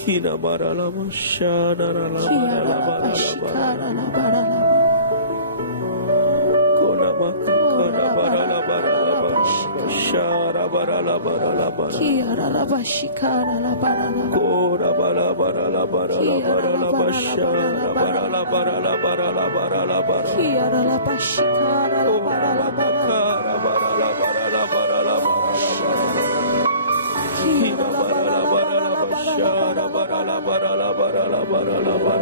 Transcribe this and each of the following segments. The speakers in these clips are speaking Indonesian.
Kina barala mashana la kona makana barala shara barala kiara la bashikara la barala kora barala bashara barala kiara la bashikara la barala Kina barala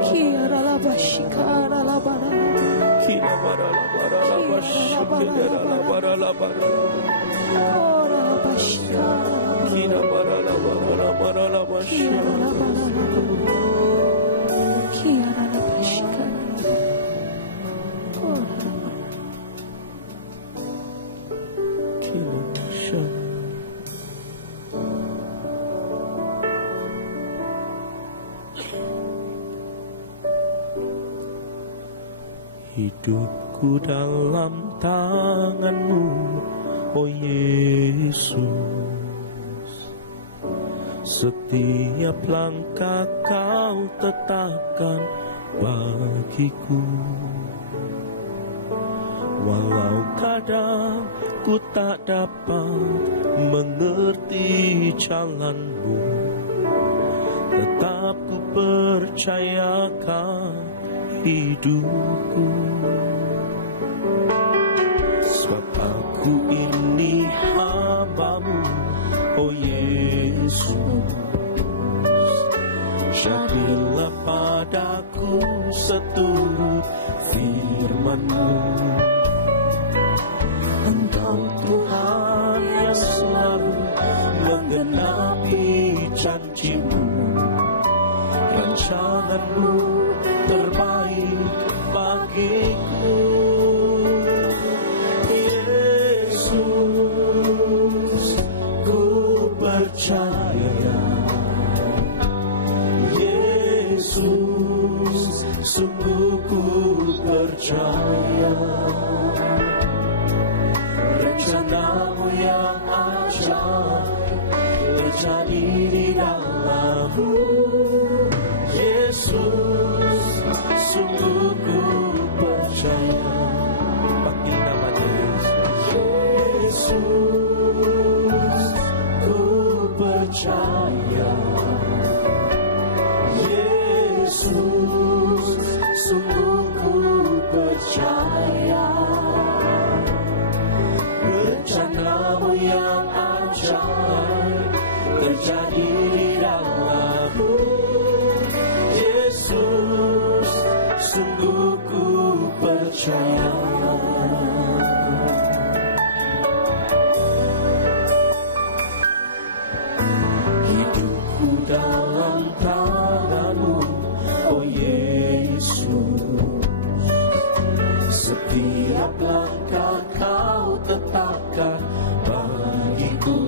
kiara la bashikara la barala Kina barala ora la bashikara Kina barala kiara la barala kiara la bashikara ora la barala Kina shana Hidupku dalam tangan-Mu, oh Yesus. Setiap langkah Kau tetapkan bagiku. Walau kadang ku tak dapat mengerti jalan-Mu, tetap ku percayakan hidupku. Sebab aku ini hamba-Mu, oh Yesus. Jadilah padaku seturut firman-Mu. Engkau Tuhan yang selalu menggenapi janji-Mu. Rencana-Mu terbaik bagiku. Yesus, ku percaya. Yesus, sungguh ku percaya. Rencana-Mu yang ajaib terjadi di dalam-Mu. Yesus, sungguh ku percaya. Bagi namanya Yesus, ku percaya. Yesus, sungguh ku percaya. Rencana-Mu yang ajaib terjadi di dalam-Mu. Yesus, sungguh ku percaya. Hidupku dalam tangan-Mu, oh Yesus. Setiap langkah Kau tetapkan bagiku.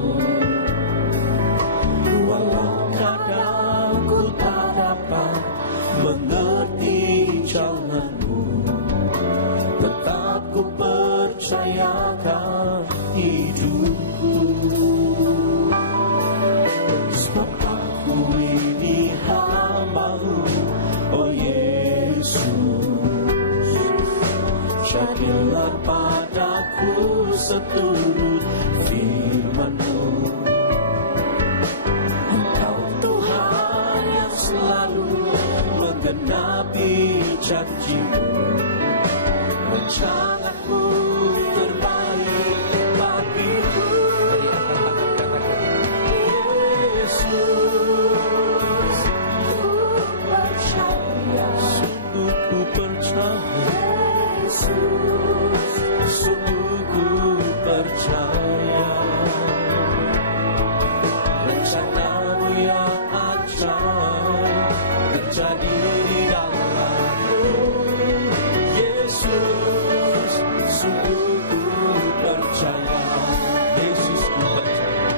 Walau kadang ku tak dapat mengerti jalan-Mu, tetap ku percayakan hidupku. Sebab aku ini hamba-Mu, oh Yesus. Jadilah padaku seturut firman-Mu. Engkau Tuhan yang selalu menggenapi janji-Mu. Rencana-Mu terbaik bagiku. Yesus, ku percaya. Sungguh ku percaya. Yesus, sungguh ku percaya. Rencana-Mu yang ajaib terjadi di dalam-Mu. Yesus, sungguh ku percaya. Yesus, ku percaya.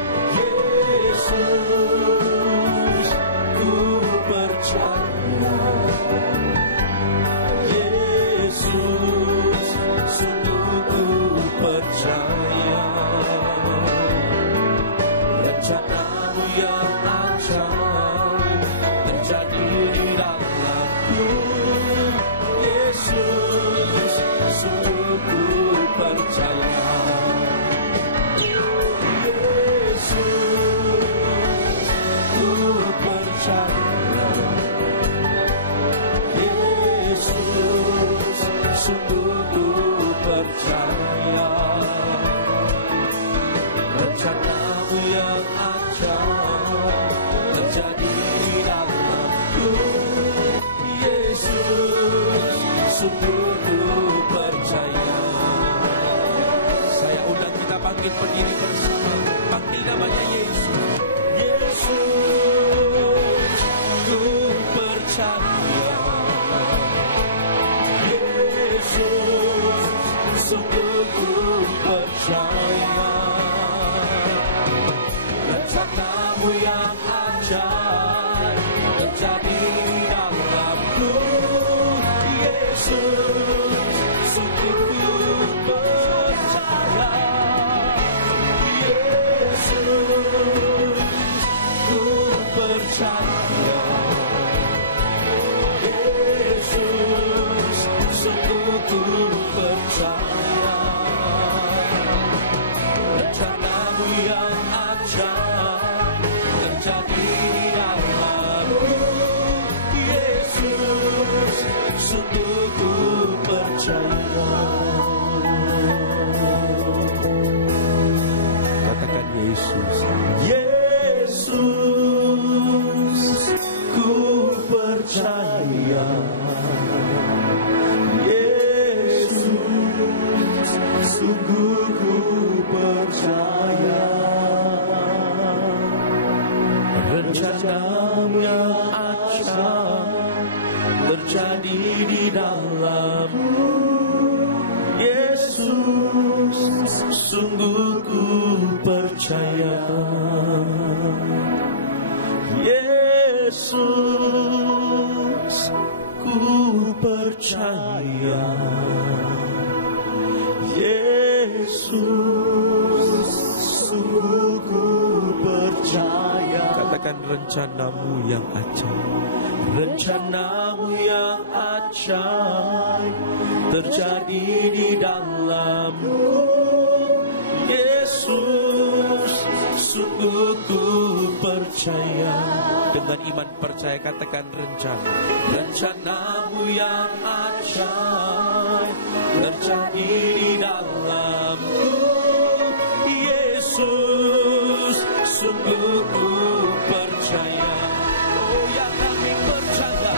Yesus, ku percaya. Yesus, sungguh ku percaya. Rencana-Mu yang ajaib terjadi di dalam-Ku. Yesus, sungguh ku percaya. Yesus, ku percaya. Yesus, sungguh ku percaya. Rencana-Mu yang ajaib terjadi di dalam-Ku. Yesus, sungguh ku percaya. Saya undang kita bangkit berdiri bersama, panggil namanya Yesus. Yesus, ku percaya. Yesus, sungguh ku percaya. Rencana-Mu yang ajaib terjadi di dalam-Ku. Yesus, sungguh ku percaya. Yesus, ku percaya. Yesus, sungguh ku percaya. Rencana-Mu yang ajaib terjadi di dalam-Ku. Yesus, sungguh ku percaya. Katakan Yesus. Yesus, rencana-Mu yang ajaib terjadi di dalam-Mu. Yesus, sungguh ku percaya. Yesus, ku percaya. Yesus, sungguh ku percaya. Katakan rencana-Mu yang ajaib. Rencana-Mu yang ajaib terjadi di dalam-Mu. Yesus, sungguh ku percaya. Dengan iman percaya katakan rencana. Rencana-Mu yang ajaib terjadi di dalam-Mu. Yesus, sungguh ku percaya. Oh yang kami percaya.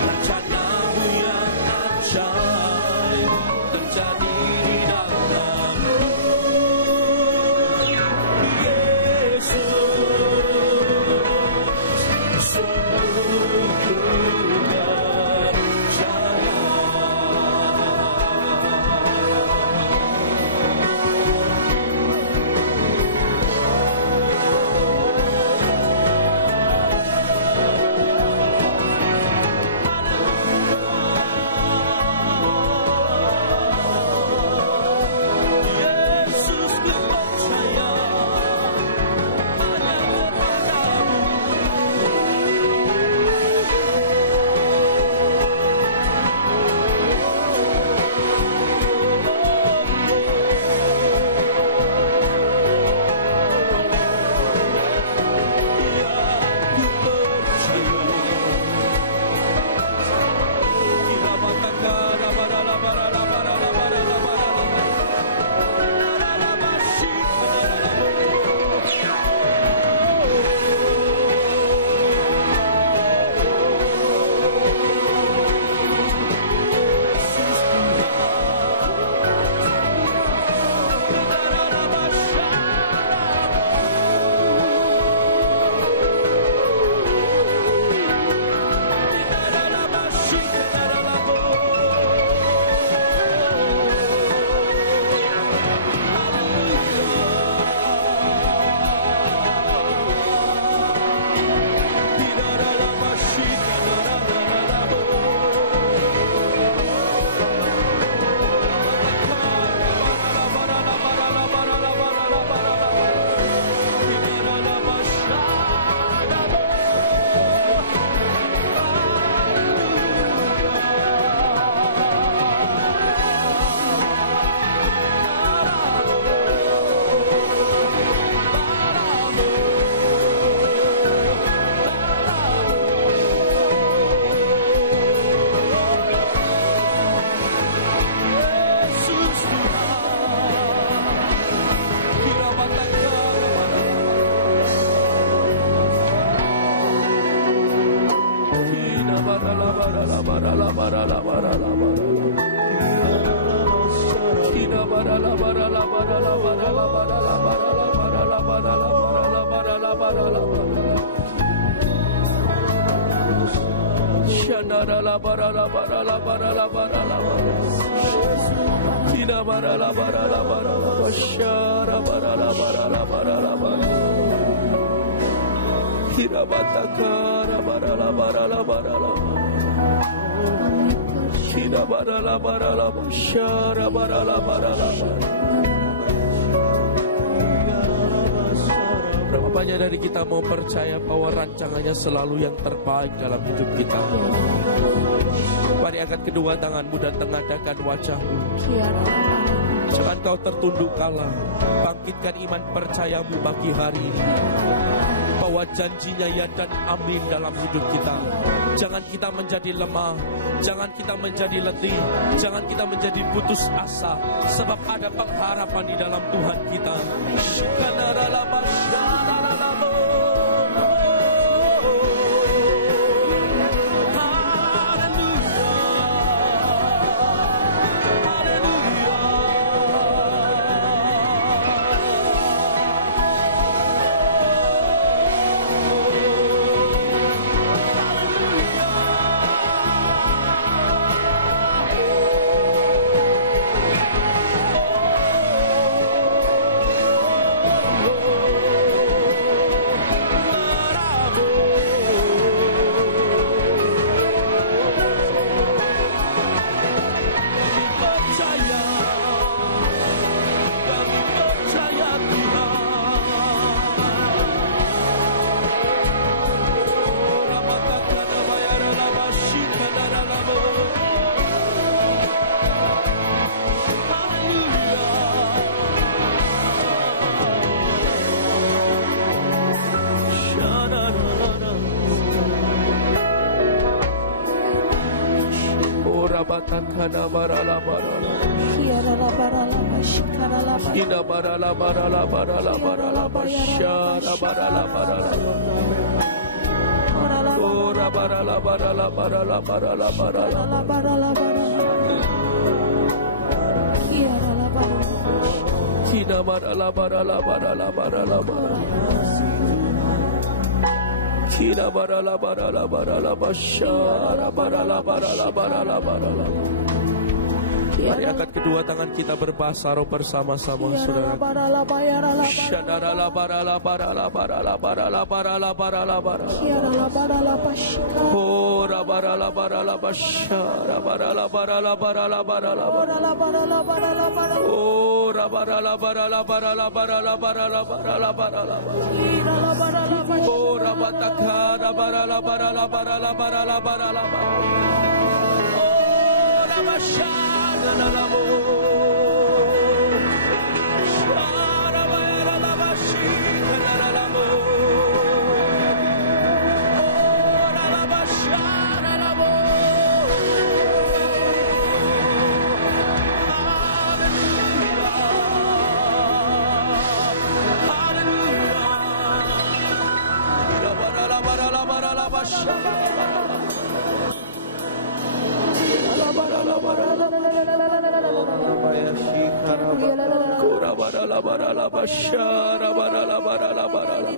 Rencana-Mu yang ajaib terjadi di dalam-Mu. Yesus, sungguh ku percaya. Yesus ku percaya. Berapa banyak dari kita mau percaya bahwa rancangannya selalu yang terbaik dalam hidup kita? Mari angkat kedua tanganmu dan tengadakan wajahmu. Jangan kau tertunduk kalah. Bangkitkan iman percayamu bagi hari ini, bahwa janjinya ya dan amin dalam hidup kita. Jangan kita menjadi lemah, jangan kita menjadi letih, jangan kita menjadi putus asa, sebab ada pengharapan di dalam Tuhan kita. rabatakana barala barala. Kiara la barala bashikara la barala. Ina barala barala barala barala bashara barala barala. Ora barala barala barala barala barala. La barala barala. Kiara la barala. Kina barala barala barala barala barala. Kina barala barala barala bashara barala barala barala barala. Mari angkat kedua tangan kita berbahasa roh bersama-sama, saudara. Shadarala barala barala barala barala barala barala barala. Oh, barala barala bashara barala barala barala barala barala. Oh, barala barala barala barala barala barala barala. Oh, rabatakana barala barala barala barala barala. Oh, rabashara. Barala bashara barala barala barala.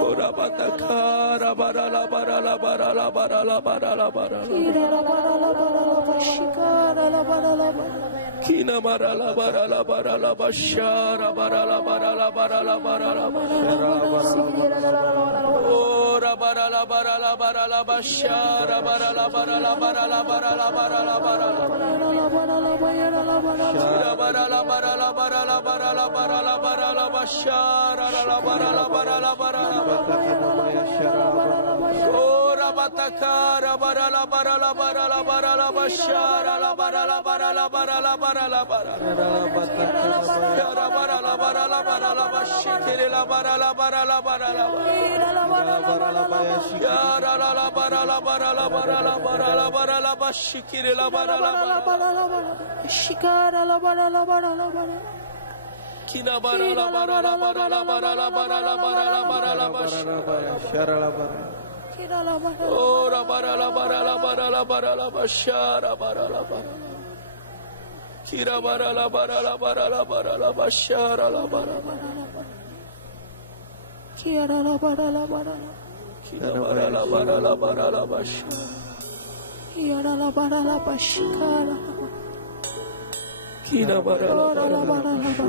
Ora batakara barala barala barala barala barala barala. Kina barala barala barala bashara barala barala barala barala barala. Ora barala barala barala bashara barala barala barala barala barala barala. Barala barala barala barala barala barala bashara barala barala barala ora batakara barala barala barala barala bashara barala barala barala barala barala barala barala barala bashikira la barala barala barala ya la barala barala barala barala barala bashikira la barala shikara la barala barala barala. Kina barala barala barala barala barala barala barala bashara barala. Ora barala barala barala barala bashara barala barala. Kira barala barala barala barala bashara la barala. Kira la barala barala. Kira barala barala barala bashara. Kira la barala bashara. Kina barala barala barala.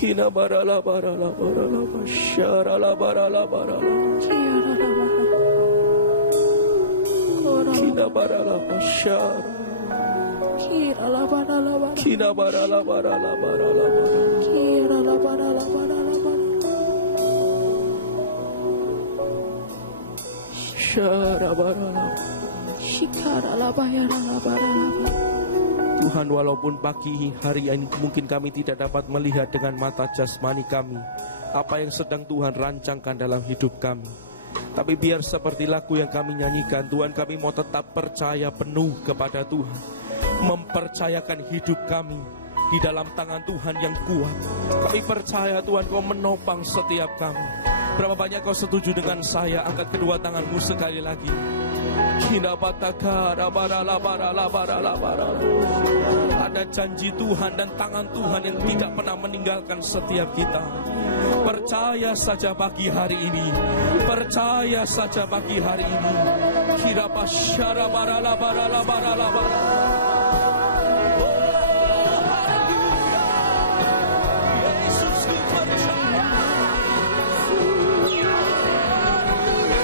Kina barala barala barala bashara la barala barala. Kina barala bashara. Kira la barala barala. Kina barala barala barala. Kira la barala barala barala. Shara barala. Shikara la barala barala. Tuhan, walaupun pagi hari ini mungkin kami tidak dapat melihat dengan mata jasmani kami apa yang sedang Tuhan rancangkan dalam hidup kami, tapi biar seperti lagu yang kami nyanyikan, Tuhan, kami mau tetap percaya penuh kepada Tuhan, mempercayakan hidup kami di dalam tangan Tuhan yang kuat. Kami percaya Tuhan, Kau menopang setiap kami. Berapa banyak kau setuju dengan saya? Angkat kedua tanganmu sekali lagi. Ada janji Tuhan dan tangan Tuhan yang tidak pernah meninggalkan setiap kita. Percaya saja pagi hari ini. Percaya saja pagi hari ini. Kira pasyara barala barala barala barala. Hallelujah.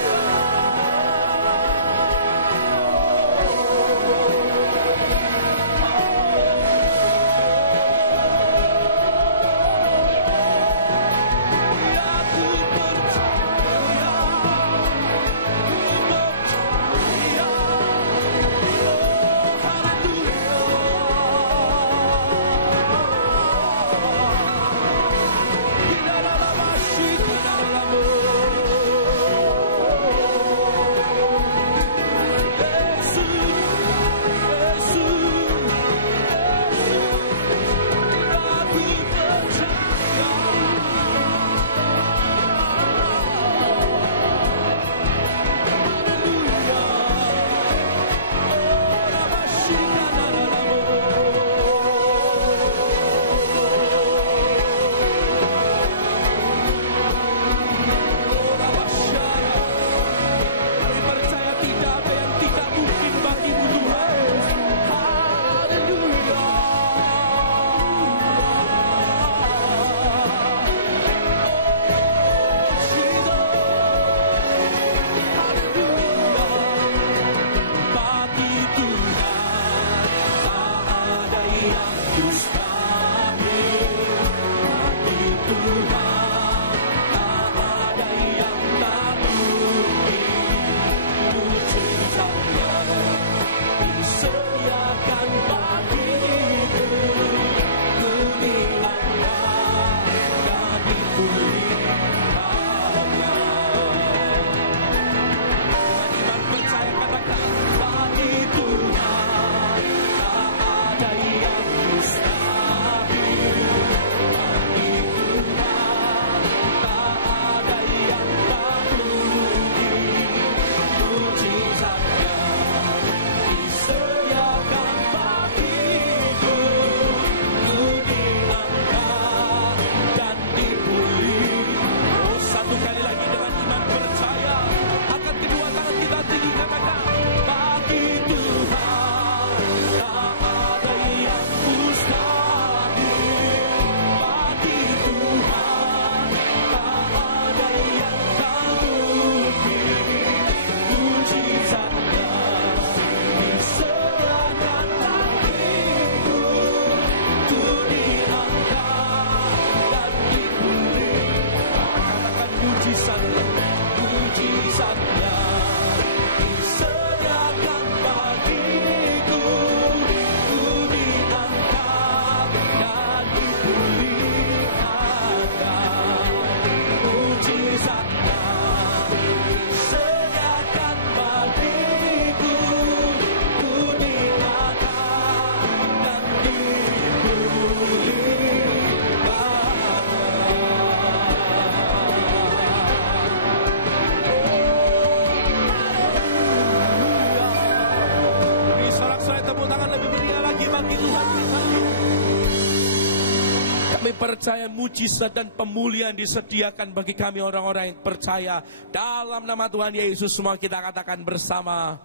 percaya mujizat dan pemulihan disediakan bagi kami orang-orang yang percaya. Dalam nama Tuhan Yesus semua kita katakan bersama.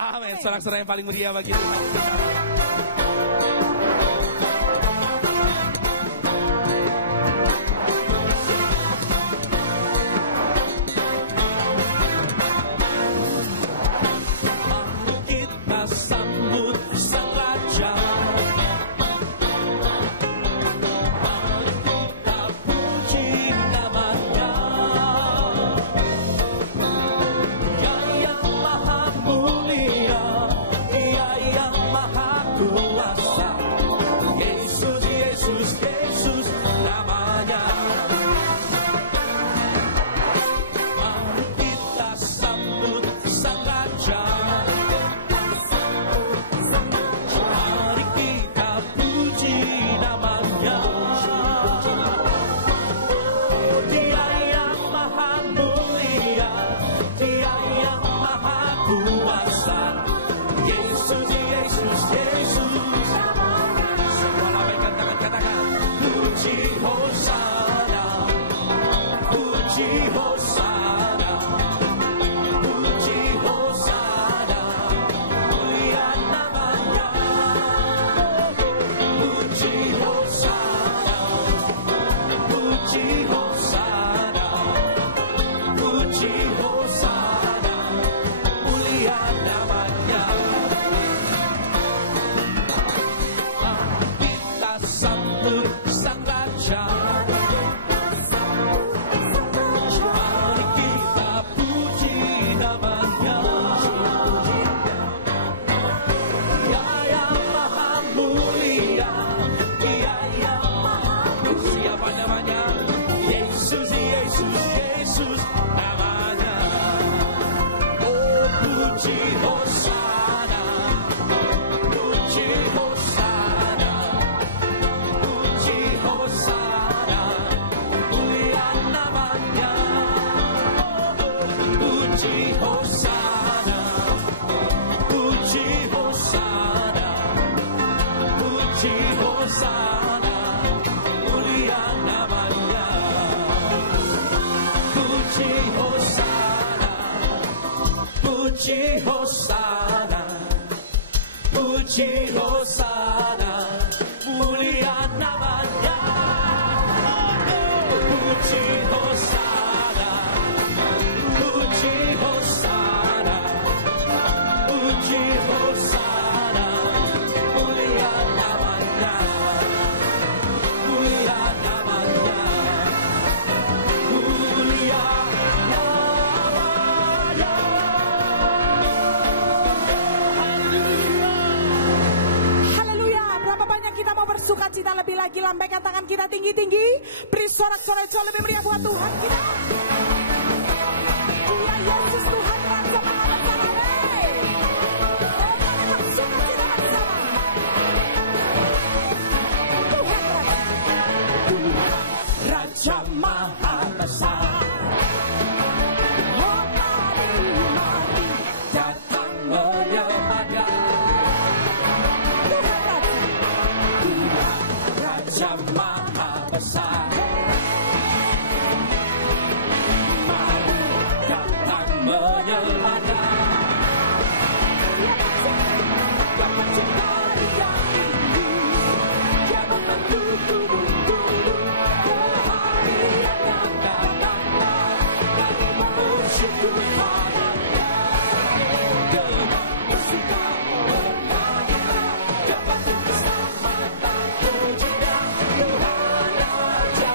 Amin. Sorak-sorai yang paling meriah bagi Tuhan. Sambut Sang Raja, kita puji namanya. Dia yang maha mulia, Dia yang maha kuasa. Yesus, Yesus, Yesus namanya. Mari kita sambut Sang Raja. Puji Hosana, puji Hosana, mulia namanya. Puji Hosana, puji Hosana, puji Hosana, mulia namanya, mulia namanya, mulia. Kita mau bersukacita lebih lagi, lambaikan tangan kita tinggi-tinggi, beri sorak-sorai lebih meriah buat Tuhan kita. Dia Yesus Tuhan Raja Maha Besar. Tuhan Raja Maha Besar. Mari datang menyembah. Raja Maha Besar, mari datang menyembah. Dia menciptai yang ini, Dia membentuk tubuh kehadiran yang datang dari bersyukur padanya. Dengan bersuka berhadirat dapat bersama pujian Tuhan Raja.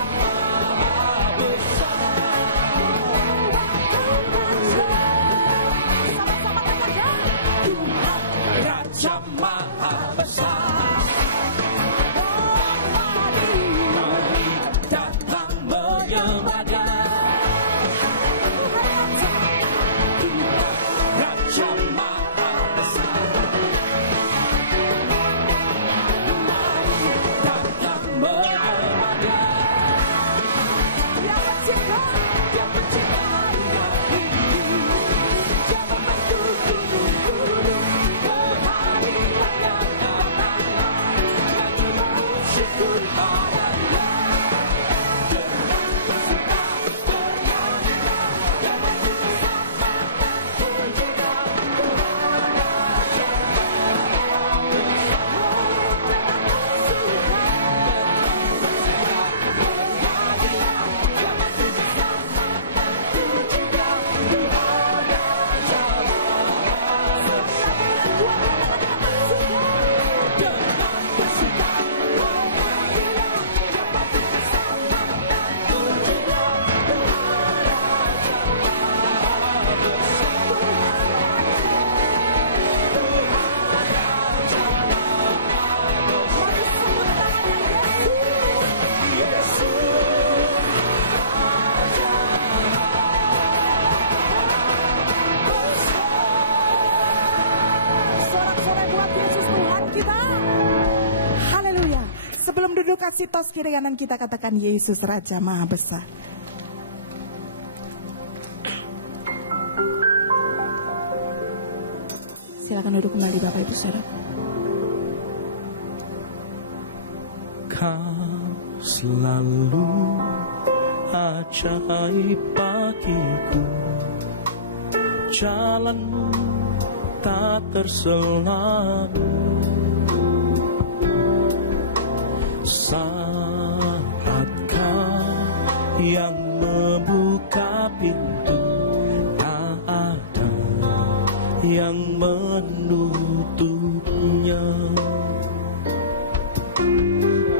kasih tos kiri kanan kita katakan Yesus Raja Maha Besar. Silakan duduk kembali Bapak Ibu Saudara. Kau selalu ajaib bagiku, jalanmu tak terselang. Saat kau yang membuka pintu, tak ada yang menutupnya.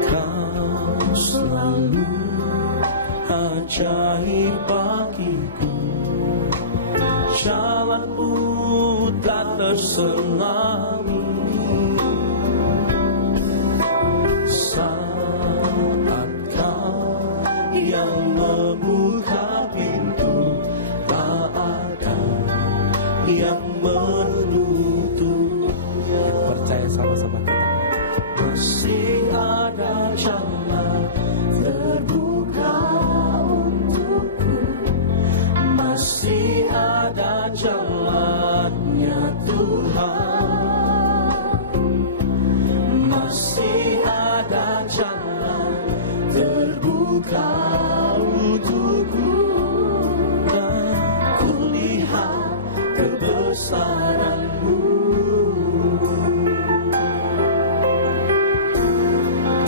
Kau selalu ajaib bagiku, jalanmu tak terselangi. Saat kau yang membuka pintu, tak ada yang menutupnya. Percaya sama-sama kita. Masih ada jalan terbuka untukku, masih ada jalannya Tuhan, masih ada jalan terbuka untukku, dan kulihat kebesaran-Mu.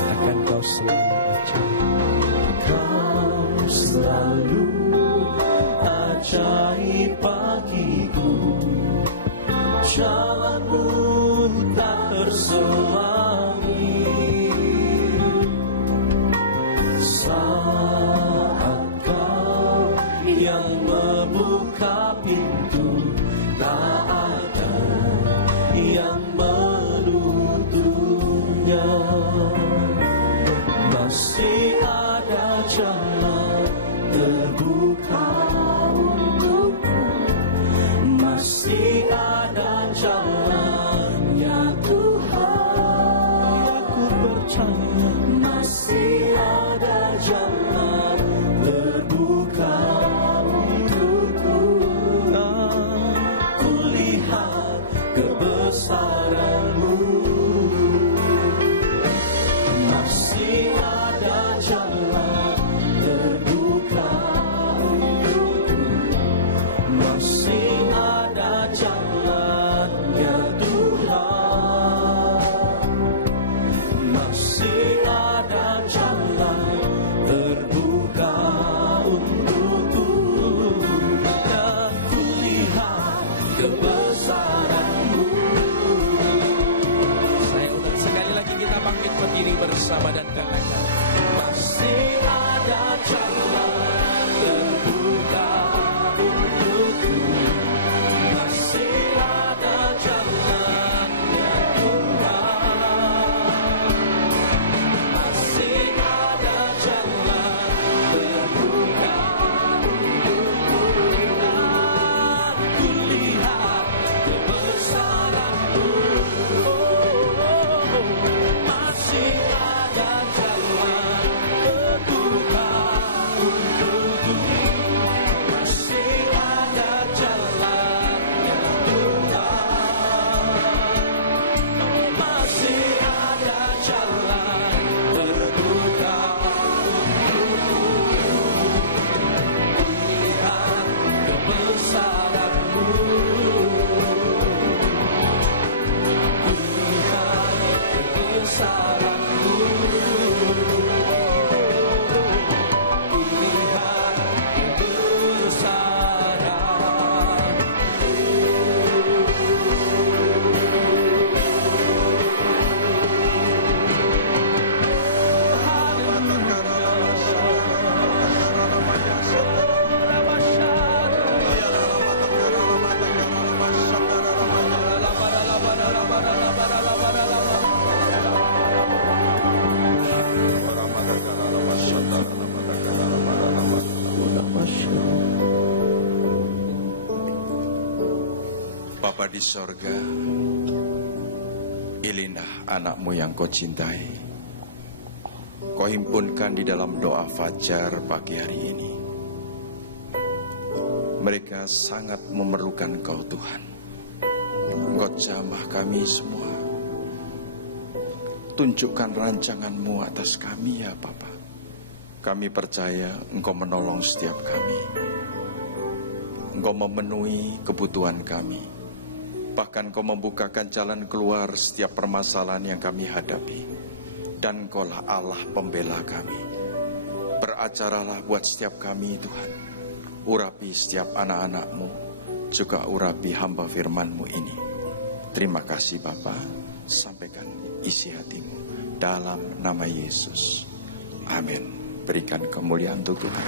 Akan Kau selalu ajaib, Kau selalu ajaib bagiku, jalan-Mu tak terselangi. Saat Kau yang membuka pintu, tak ada yang menutupnya. Masih ada jalan terbuka untukku, masih ada jalannya Tuhan. Aku percaya masih ada jalan terbuka untukku, aku lihat kebesaran-Mu. Masih ada jalan terbuka untukku, masih ada jalannya Tuhan, masih ada jalan terbuka untukku, dan kulihat kebesaran-Mu. Saya ulang sekali lagi, kita bangkit berdiri bersama dan katakan, masih ada jalan terbuka untukku, masih ada jalannya Tuhan, masih ada jalan terbuka untukku, dan kulihat kebesaran-Mu. Masih ada jalan terbuka untukku, masih ada jalannya Tuhan, masih ada jalan terbuka untukku, lihat kebesaran-Mu, lihat kebesaran-Mu, lihat kebesaran. Bapa di sorga, inilah anak-Mu yang Kau cintai. Kau himpunkan di dalam doa fajar pagi hari ini. Mereka sangat memerlukan Kau Tuhan. Engkau jamah kami semua. Tunjukkan rancangan-Mu atas kami ya Bapa. Kami percaya Engkau menolong setiap kami. Engkau memenuhi kebutuhan kami. Bahkan Engkau membukakan jalan keluar setiap permasalahan yang kami hadapi. Dan Engkaulah Allah pembela kami. Beracaralah buat setiap kami Tuhan. Urapi setiap anak-anak-Mu, juga urapi hamba firman-Mu ini. Terima kasih Bapa. Sampaikan isi hati-Mu dalam nama Yesus. Amin. Berikan kemuliaan untuk Tuhan.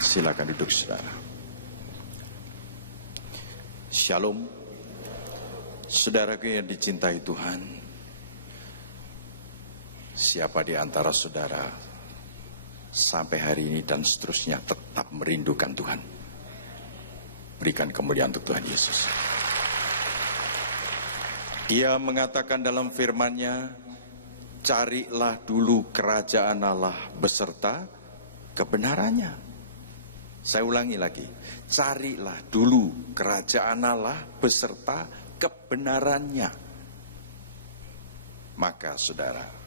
Silakan duduk saudara. Shalom. Saudaraku yang dicintai Tuhan. Siapa di antara saudara sampai hari ini dan seterusnya tetap merindukan Tuhan? Berikan kemuliaan untuk Tuhan Yesus. Dia mengatakan dalam firman-Nya, carilah dulu kerajaan Allah beserta kebenarannya. Saya ulangi lagi, carilah dulu kerajaan Allah beserta kebenarannya. Maka saudara,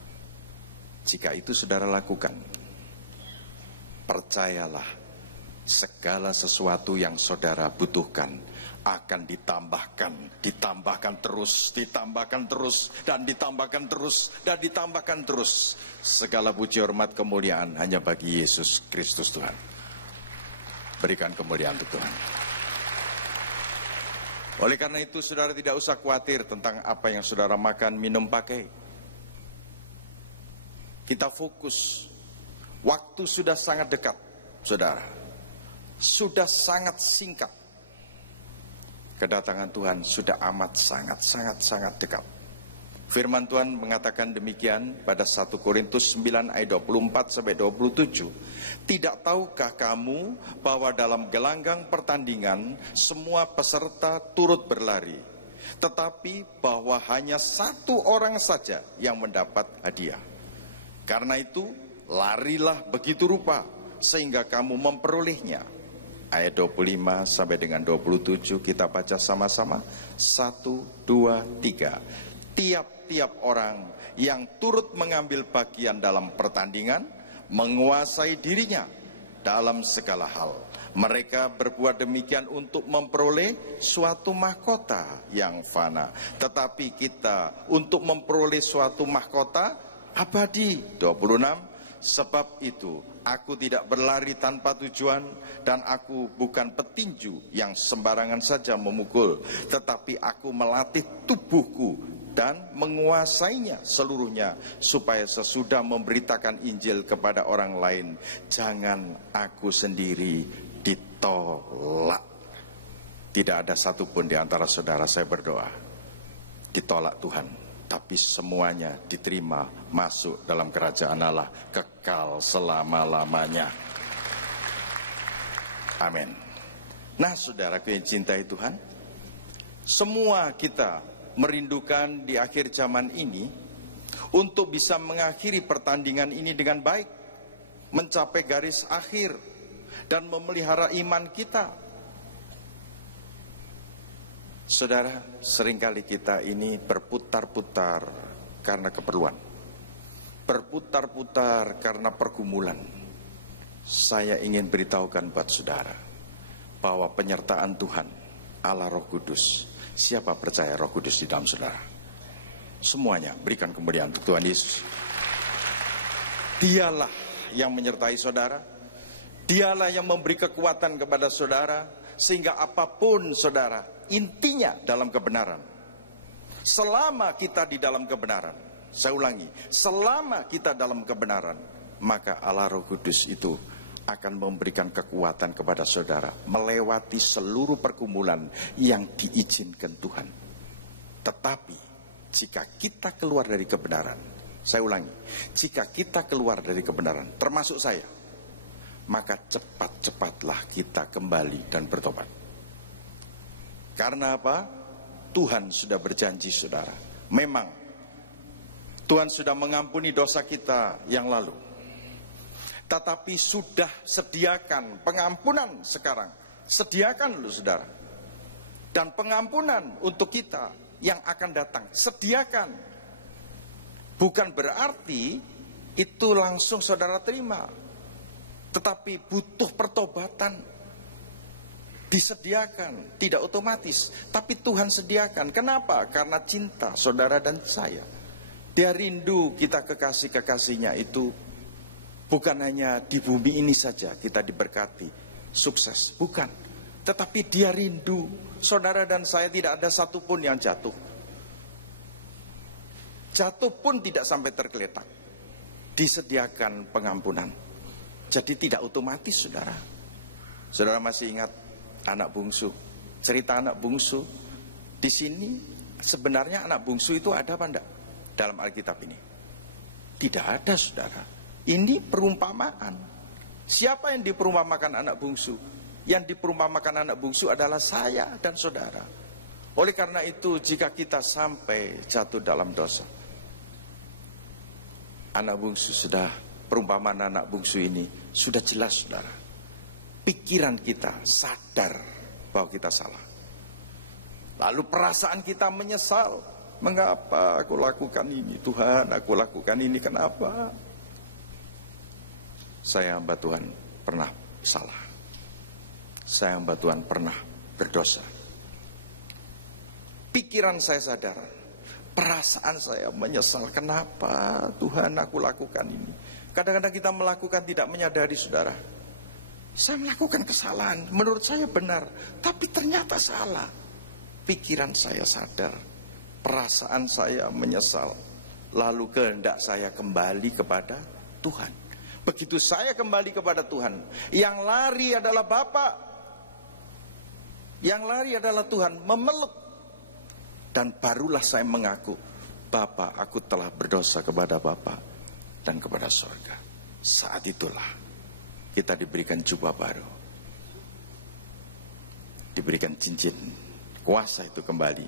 jika itu saudara lakukan, percayalah segala sesuatu yang saudara butuhkan akan ditambahkan terus, dan ditambahkan terus. Segala puji hormat kemuliaan hanya bagi Yesus Kristus Tuhan. Berikan kemuliaan untuk Tuhan. Oleh karena itu saudara tidak usah khawatir tentang apa yang saudara makan, minum, pakai. Kita fokus. Waktu sudah sangat dekat, saudara. Sudah sangat singkat. Kedatangan Tuhan sudah amat sangat dekat. Firman Tuhan mengatakan demikian pada 1 Korintus 9 ayat 24-27. Tidak tahukah kamu bahwa dalam gelanggang pertandingan semua peserta turut berlari, tetapi bahwa hanya satu orang saja yang mendapat hadiah. Karena itu larilah begitu rupa sehingga kamu memperolehnya. Ayat 25 sampai dengan 27 kita baca sama-sama. 1, 2, 3. Tiap-tiap orang yang turut mengambil bagian dalam pertandingan menguasai dirinya dalam segala hal. Mereka berbuat demikian untuk memperoleh suatu mahkota yang fana. Tetapi kita untuk memperoleh suatu mahkota abadi. 26. Sebab itu aku tidak berlari tanpa tujuan, dan aku bukan petinju yang sembarangan saja memukul, tetapi aku melatih tubuhku dan menguasainya seluruhnya, supaya sesudah memberitakan Injil kepada orang lain, jangan aku sendiri ditolak. Tidak ada satupun di antara saudara, saya berdoa, ditolak Tuhan, tapi semuanya diterima masuk dalam kerajaan Allah kekal selama-lamanya. Amin. Nah saudaraku yang cintai Tuhan, semua kita merindukan di akhir zaman ini untuk bisa mengakhiri pertandingan ini dengan baik, mencapai garis akhir dan memelihara iman kita. Saudara, seringkali kita ini berputar-putar karena keperluan, berputar-putar karena pergumulan. Saya ingin beritahukan buat saudara bahwa penyertaan Tuhan Allah Roh Kudus. Siapa percaya Roh Kudus di dalam saudara? Semuanya berikan kemuliaan untuk Tuhan Yesus. Dialah yang menyertai saudara. Dialah yang memberi kekuatan kepada saudara, sehingga apapun saudara, intinya dalam kebenaran. Selama kita di dalam kebenaran, saya ulangi, selama kita dalam kebenaran, maka Allah Roh Kudus itu akan memberikan kekuatan kepada saudara melewati seluruh pergumulan yang diizinkan Tuhan. Tetapi jika kita keluar dari kebenaran, saya ulangi, jika kita keluar dari kebenaran, termasuk saya, maka cepat-cepatlah kita kembali dan bertobat. Karena apa? Tuhan sudah berjanji saudara. Memang Tuhan sudah mengampuni dosa kita yang lalu. Tetapi sudah sediakan pengampunan sekarang. Sediakan dulu saudara. Dan pengampunan untuk kita yang akan datang. Sediakan. Bukan berarti itu langsung saudara terima. Tetapi butuh pertobatan. Disediakan. Tidak otomatis. Tapi Tuhan sediakan. Kenapa? Karena cinta saudara dan saya. Dia rindu kita kekasih-kekasihnya itu bukan hanya di bumi ini saja kita diberkati, sukses. Bukan. Tetapi dia rindu saudara dan saya tidak ada satupun yang jatuh. Jatuh pun tidak sampai tergeletak. Disediakan pengampunan. Jadi tidak otomatis saudara. Saudara masih ingat anak bungsu? Cerita anak bungsu. Di sini sebenarnya anak bungsu itu ada apa enggak? Dalam Alkitab ini tidak ada saudara. Ini perumpamaan. Siapa yang diperumpamakan anak bungsu? Yang diperumpamakan anak bungsu adalah saya dan saudara. Oleh karena itu jika kita sampai jatuh dalam dosa, anak bungsu sudah, perumpamaan anak bungsu ini sudah jelas saudara. Pikiran kita sadar bahwa kita salah. Lalu perasaan kita menyesal. Mengapa aku lakukan ini? Tuhan, aku lakukan ini kenapa? Saya hamba Tuhan pernah salah. Saya hamba Tuhan pernah berdosa. Pikiran saya sadar. Perasaan saya menyesal. Kenapa Tuhan aku lakukan ini? Kadang-kadang kita melakukan tidak menyadari saudara. Saya melakukan kesalahan. Menurut saya benar. Tapi ternyata salah. Pikiran saya sadar. Perasaan saya menyesal. Lalu kehendak saya kembali kepada Tuhan. Begitu saya kembali kepada Tuhan, yang lari adalah Bapa. Yang lari adalah Tuhan, memeluk. Dan barulah saya mengaku, Bapa, aku telah berdosa kepada Bapa dan kepada sorga. Saat itulah kita diberikan jubah baru. Diberikan cincin kuasa itu kembali.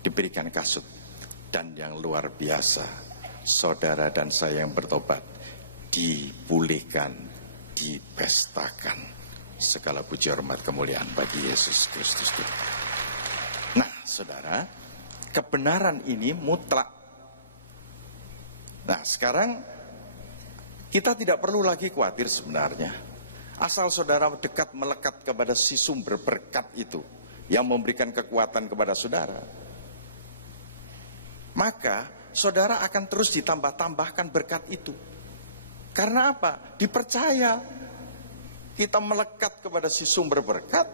Diberikan kasut. Dan yang luar biasa, saudara dan saya yang bertobat dipulihkan, dipestakan. Segala puji hormat kemuliaan bagi Yesus Kristus. Nah saudara, kebenaran ini mutlak. Nah sekarang kita tidak perlu lagi khawatir sebenarnya. Asal saudara dekat melekat kepada si sumber berkat itu yang memberikan kekuatan kepada saudara, maka saudara akan terus ditambah-tambahkan berkat itu. Karena apa? Dipercaya. Kita melekat kepada si sumber berkat,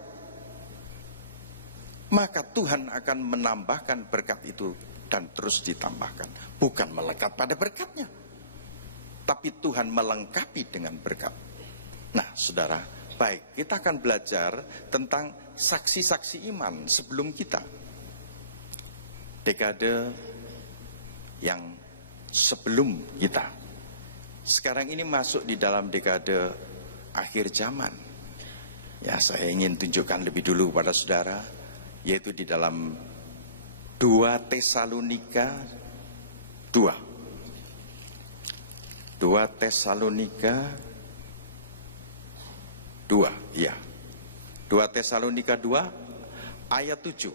maka Tuhan akan menambahkan berkat itu dan terus ditambahkan. Bukan melekat pada berkatnya, tapi Tuhan melengkapi dengan berkat. Nah saudara, baik, kita akan belajar tentang saksi-saksi iman sebelum kita. Dekade yang sebelum kita. Sekarang ini masuk di dalam dekade akhir zaman. Ya, saya ingin tunjukkan lebih dulu kepada saudara, yaitu di dalam 2 Tesalonika 2. 2 Tesalonika 2, ya. 2 Tesalonika 2 ayat 7.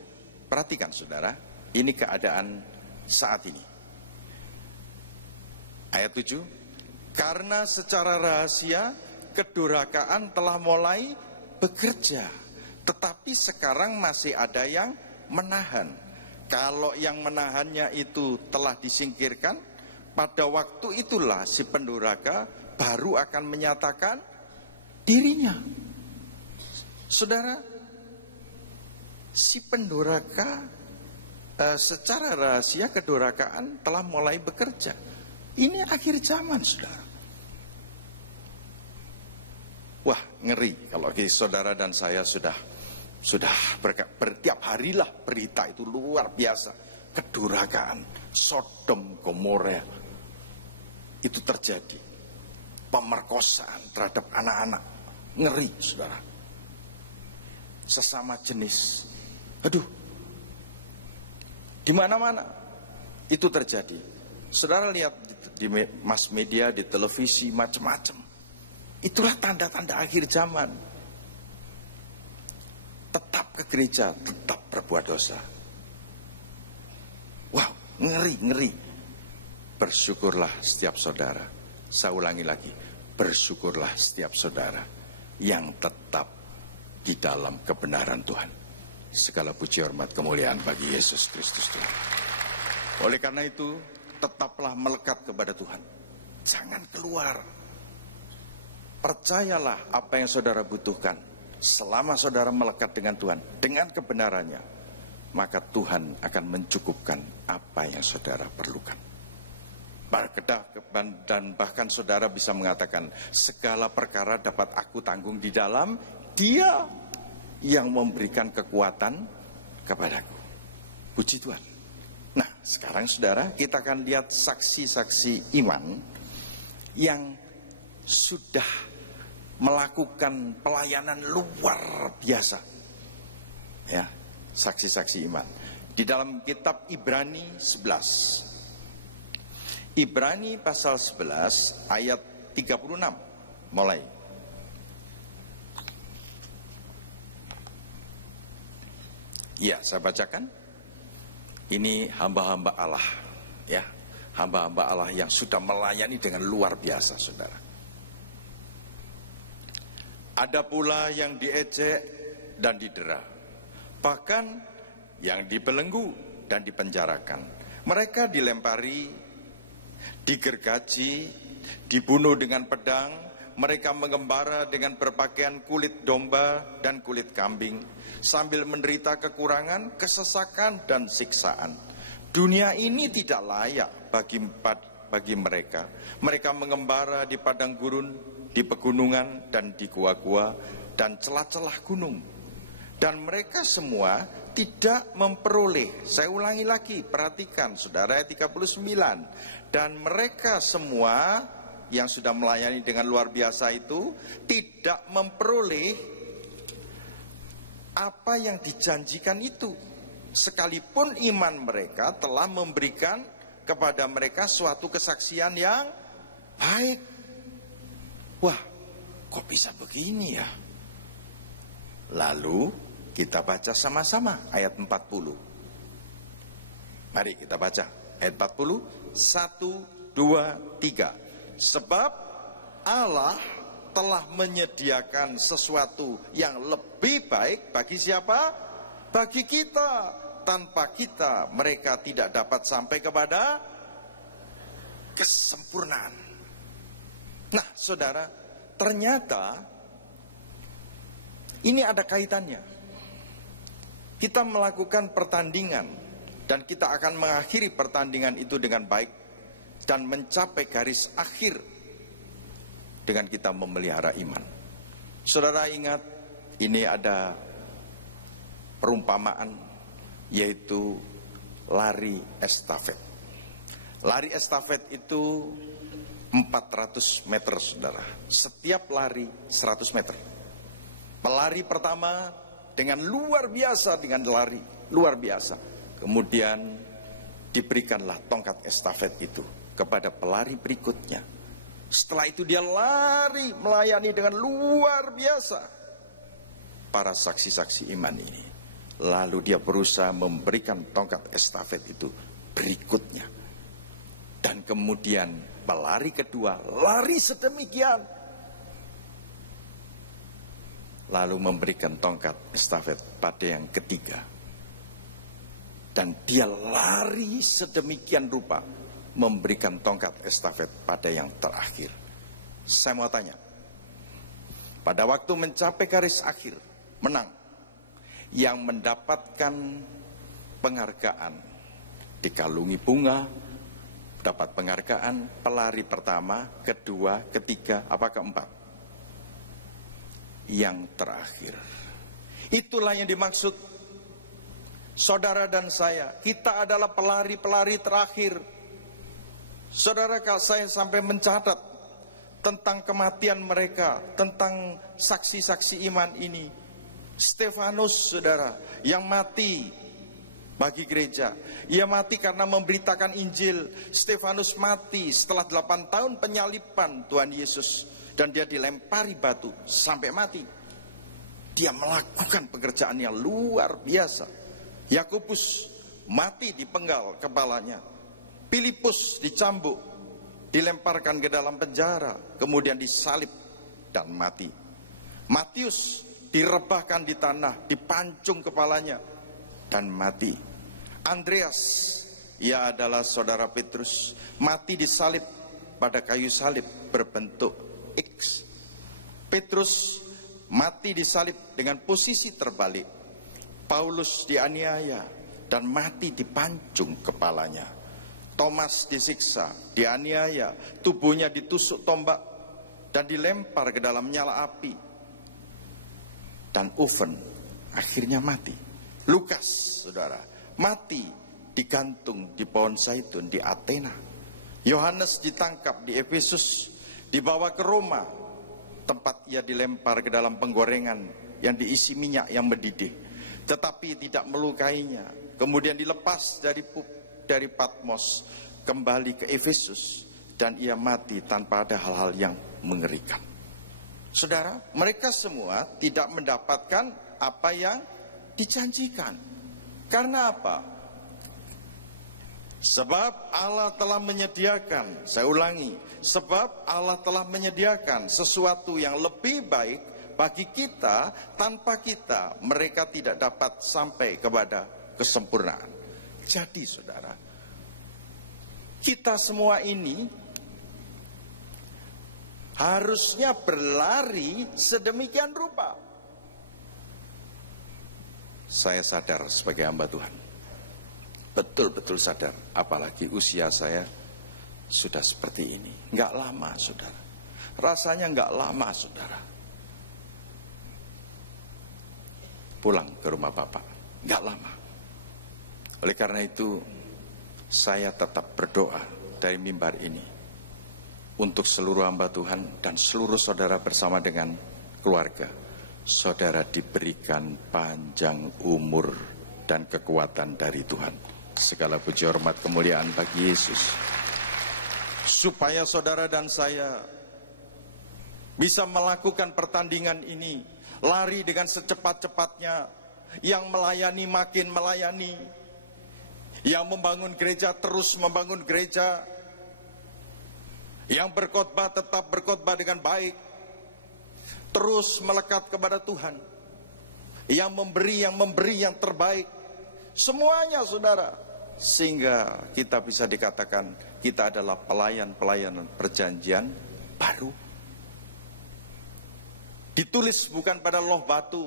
Perhatikan saudara, ini keadaan saat ini. Ayat 7, karena secara rahasia kedurhakaan telah mulai bekerja, tetapi sekarang masih ada yang menahan. Kalau yang menahannya itu telah disingkirkan, pada waktu itulah si pendurhaka baru akan menyatakan dirinya. Saudara, si pendurhaka secara rahasia kedurhakaan telah mulai bekerja. Ini akhir zaman saudara. Wah ngeri kalau saudara dan saya sudah bertiap harilah berita itu luar biasa. Kedurhakaan Sodom Gomora itu terjadi. Pemerkosaan terhadap anak-anak. Ngeri saudara. Sesama jenis. Aduh. Di mana-mana itu terjadi. Saudara lihat di mass media, di televisi, macam-macam. Itulah tanda-tanda akhir zaman. Tetap ke gereja, tetap berbuat dosa. Wow, ngeri. Bersyukurlah setiap saudara. Saya ulangi lagi, bersyukurlah setiap saudara yang tetap di dalam kebenaran Tuhan. Segala puji hormat kemuliaan bagi Yesus Kristus Tuhan. Oleh karena itu, tetaplah melekat kepada Tuhan. Jangan keluar. Percayalah apa yang saudara butuhkan. Selama saudara melekat dengan Tuhan, dengan kebenarannya, maka Tuhan akan mencukupkan apa yang saudara perlukan. Dan bahkan saudara bisa mengatakan, segala perkara dapat aku tanggung di dalam Dia yang memberikan kekuatan kepadaku. Puji Tuhan. Nah, sekarang saudara, kita akan lihat saksi-saksi iman yang sudah melakukan pelayanan luar biasa. Ya, saksi-saksi iman. Di dalam kitab Ibrani 11. Ibrani pasal 11 ayat 36 mulai. Ya, saya bacakan. Ini hamba-hamba Allah, ya, hamba-hamba Allah yang sudah melayani dengan luar biasa, saudara. Ada pula yang diejek dan didera, bahkan yang dibelenggu dan dipenjarakan. Mereka dilempari, digergaji, dibunuh dengan pedang. Mereka mengembara dengan berpakaian kulit domba dan kulit kambing, sambil menderita kekurangan, kesesakan, dan siksaan. Dunia ini tidak layak bagi mereka. Mereka mengembara di padang gurun, di pegunungan, dan di gua-gua, dan celah-celah gunung. Dan mereka semua tidak memperoleh. Saya ulangi lagi, perhatikan saudara, ayat 39. Dan mereka semua yang sudah melayani dengan luar biasa itu tidak memperoleh apa yang dijanjikan itu, sekalipun iman mereka telah memberikan kepada mereka suatu kesaksian yang baik. Wah, kok bisa begini ya? Lalu kita baca sama-sama ayat 40. Mari kita baca ayat 40. 1, 2, 3. Sebab Allah telah menyediakan sesuatu yang lebih baik bagi siapa? Bagi kita. Tanpa kita, mereka tidak dapat sampai kepada kesempurnaan. Nah, saudara, ternyata ini ada kaitannya. Kita melakukan pertandingan dan kita akan mengakhiri pertandingan itu dengan baik dan mencapai garis akhir dengan kita memelihara iman. Saudara ingat, ini ada perumpamaan, yaitu lari estafet. Lari estafet itu 400 meter, saudara. Setiap lari 100 meter. Pelari pertama dengan luar biasa, dengan lari luar biasa. Kemudian diberikanlah tongkat estafet itu kepada pelari berikutnya. Setelah itu dia lari melayani dengan luar biasa. Para saksi-saksi iman ini. Lalu dia berusaha memberikan tongkat estafet itu berikutnya. Dan kemudian pelari kedua lari sedemikian. Lalu memberikan tongkat estafet pada yang ketiga. Dan dia lari sedemikian rupa memberikan tongkat estafet pada yang terakhir. Saya mau tanya, pada waktu mencapai garis akhir, menang, yang mendapatkan penghargaan, dikalungi bunga, dapat penghargaan pelari pertama, kedua, ketiga, apa keempat? Yang terakhir. Itulah yang dimaksud saudara dan saya. Kita adalah pelari-pelari terakhir. Saudara, saya sampai mencatat tentang kematian mereka, tentang saksi-saksi iman ini. Stefanus, saudara, yang mati bagi gereja. Ia mati karena memberitakan Injil. Stefanus mati setelah 8 tahun penyaliban Tuhan Yesus, dan dia dilempari batu sampai mati. Dia melakukan pekerjaan yang luar biasa. Yakobus mati dipenggal kepalanya. Filipus dicambuk, dilemparkan ke dalam penjara, kemudian disalib dan mati. Matius direbahkan di tanah, dipancung kepalanya dan mati. Andreas, ia adalah saudara Petrus, mati disalib pada kayu salib berbentuk X. Petrus mati disalib dengan posisi terbalik. Paulus dianiaya dan mati dipancung kepalanya. Thomas disiksa, dianiaya, tubuhnya ditusuk tombak dan dilempar ke dalam nyala api. Dan Oven akhirnya mati. Lukas, saudara, mati digantung di pohon zaitun di Athena. Yohanes ditangkap di Efesus, dibawa ke Roma, tempat ia dilempar ke dalam penggorengan yang diisi minyak yang mendidih, tetapi tidak melukainya. Kemudian dilepas dari Patmos, kembali ke Efesus, dan ia mati tanpa ada hal-hal yang mengerikan. Saudara, mereka semua tidak mendapatkan apa yang dijanjikan. Karena apa? Sebab Allah telah menyediakan, saya ulangi, sebab Allah telah menyediakan sesuatu yang lebih baik bagi kita. Tanpa kita, mereka tidak dapat sampai kepada kesempurnaan. Jadi saudara, kita semua ini harusnya berlari sedemikian rupa. Saya sadar sebagai hamba Tuhan, betul-betul sadar, apalagi usia saya sudah seperti ini. Nggak lama, saudara. Rasanya nggak lama, saudara. Pulang ke rumah Bapak, nggak lama. Oleh karena itu, saya tetap berdoa dari mimbar ini untuk seluruh hamba Tuhan dan seluruh saudara bersama dengan keluarga. Saudara diberikan panjang umur dan kekuatan dari Tuhan. Segala puji hormat kemuliaan bagi Yesus. Supaya saudara dan saya bisa melakukan pertandingan ini, lari dengan secepat-cepatnya, yang melayani makin melayani, yang membangun gereja terus membangun gereja, yang berkhotbah tetap berkhotbah dengan baik, terus melekat kepada Tuhan, yang memberi yang terbaik, semuanya saudara, sehingga kita bisa dikatakan kita adalah pelayan-pelayan perjanjian baru. Ditulis bukan pada loh batu,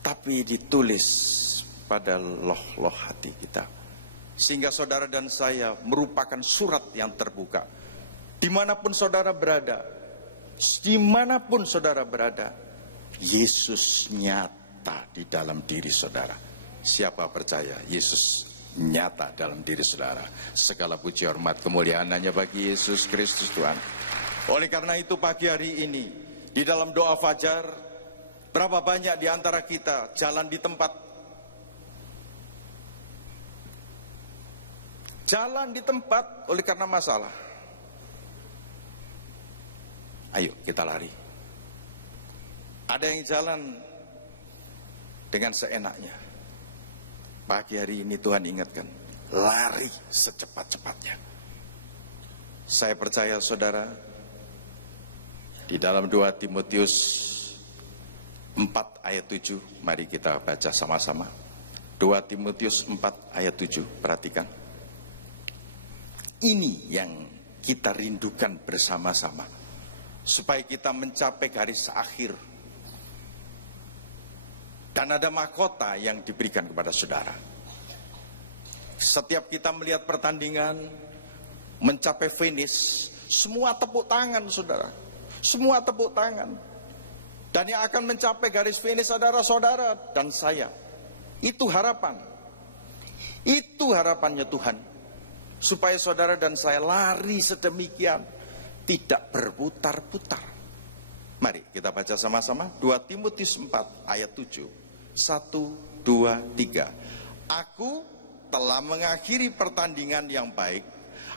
tapi ditulis pada loh hati kita. Sehingga saudara dan saya merupakan surat yang terbuka. Dimanapun saudara berada, Yesus nyata di dalam diri saudara. Siapa percaya Yesus nyata dalam diri saudara? Segala puji hormat kemuliaan hanya bagi Yesus Kristus Tuhan. Oleh karena itu pagi hari ini, di dalam doa fajar, berapa banyak di antara kita jalan di tempat, oleh karena masalah. Ayo kita lari. Ada yang jalan dengan seenaknya. Pagi hari ini Tuhan ingatkan, lari secepat-cepatnya. Saya percaya saudara, di dalam 2 Timotius 4 ayat 7, mari kita baca sama-sama. 2 Timotius 4 ayat 7, perhatikan. Ini yang kita rindukan bersama-sama, supaya kita mencapai garis akhir. Dan ada mahkota yang diberikan kepada saudara. Setiap kita melihat pertandingan, mencapai finish, semua tepuk tangan saudara. Semua tepuk tangan. Dan yang akan mencapai garis finish adalah saudara dan saya. Itu harapan. Itu harapannya Tuhan. Supaya saudara dan saya lari sedemikian, tidak berputar-putar. Mari kita baca sama-sama 2 Timotius 4 ayat 7. 1, 2, 3. Aku telah mengakhiri pertandingan yang baik.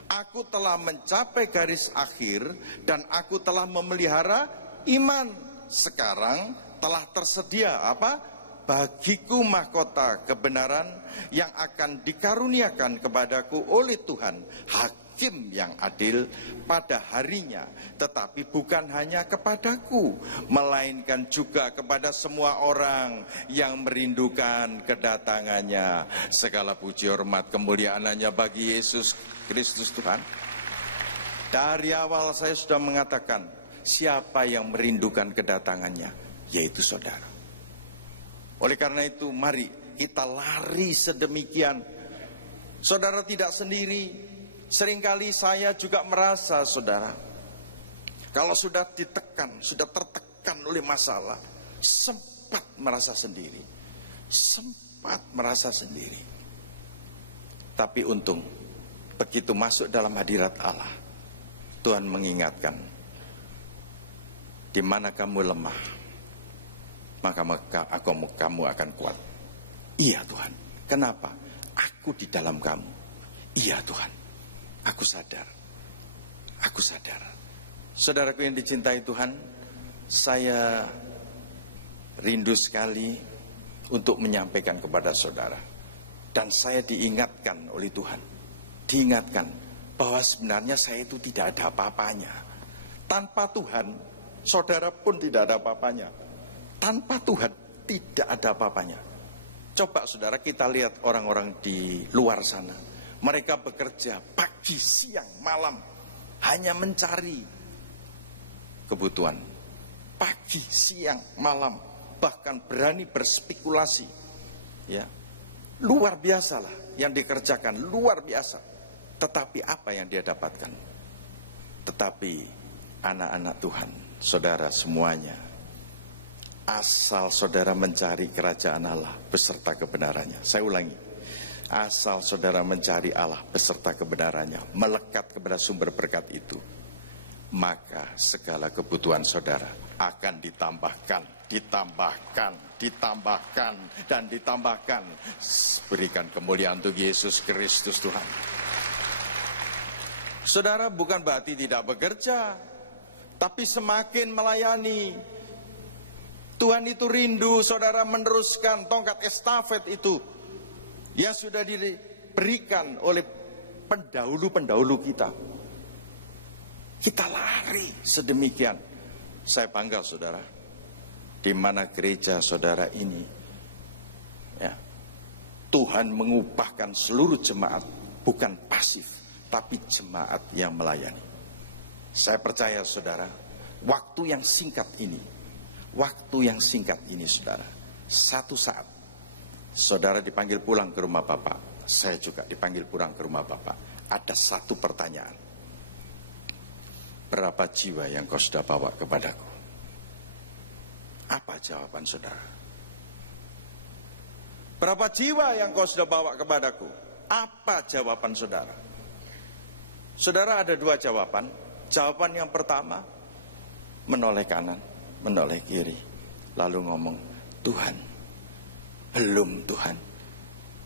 Aku telah mencapai garis akhir dan aku telah memelihara iman. Sekarang telah tersedia apa? Bagiku mahkota kebenaran yang akan dikaruniakan kepadaku oleh Tuhan, Hakim yang adil pada harinya. Tetapi bukan hanya kepadaku, melainkan juga kepada semua orang yang merindukan kedatangannya. Segala puji hormat kemuliaan hanya bagi Yesus Kristus Tuhan. Dari awal saya sudah mengatakan, siapa yang merindukan kedatangannya, yaitu saudara. Oleh karena itu, mari kita lari sedemikian. Saudara tidak sendiri. Seringkali saya juga merasa, saudara, kalau sudah ditekan, sudah tertekan oleh masalah, sempat merasa sendiri. Sempat merasa sendiri. Tapi untung, begitu masuk dalam hadirat Allah, Tuhan mengingatkan, di mana kamu lemah, maka kamu akan kuat. Iya Tuhan. Kenapa? Aku di dalam kamu. Iya Tuhan. Aku sadar. Aku sadar. Saudaraku yang dicintai Tuhan, saya rindu sekali untuk menyampaikan kepada saudara. Dan saya diingatkan oleh Tuhan. Diingatkan bahwa sebenarnya saya itu tidak ada apa-apanya. Tanpa Tuhan, saudara pun tidak ada apa-apanya. Tanpa Tuhan tidak ada apa-apanya. Coba saudara kita lihat orang-orang di luar sana. Mereka bekerja pagi, siang, malam. Hanya mencari kebutuhan. Pagi, siang, malam. Bahkan berani berspekulasi. Ya, luar biasa lah yang dikerjakan. Luar biasa. Tetapi apa yang dia dapatkan? Tetapi anak-anak Tuhan, saudara semuanya, asal saudara mencari kerajaan Allah beserta kebenarannya. Saya ulangi, asal saudara mencari Allah beserta kebenarannya, melekat kepada sumber berkat itu, maka segala kebutuhan saudara akan ditambahkan, dan ditambahkan. Berikan kemuliaan untuk Yesus Kristus Tuhan. Saudara bukan berarti tidak bekerja, tapi semakin melayani. Tuhan itu rindu saudara meneruskan tongkat estafet itu yang sudah diberikan oleh pendahulu-pendahulu kita. Kita lari sedemikian. Saya bangga saudara, di mana gereja saudara ini, ya, Tuhan mengubahkan seluruh jemaat, bukan pasif, tapi jemaat yang melayani. Saya percaya saudara, waktu yang singkat ini saudara, satu saat saudara dipanggil pulang ke rumah Bapak, saya juga dipanggil pulang ke rumah Bapak. Ada satu pertanyaan, berapa jiwa yang kau sudah bawa kepadaku? Apa jawaban saudara? Berapa jiwa yang kau sudah bawa kepadaku? Apa jawaban saudara? Saudara ada dua jawaban. Jawaban yang pertama, menoleh kanan, menoleh kiri, lalu ngomong, Tuhan, belum Tuhan,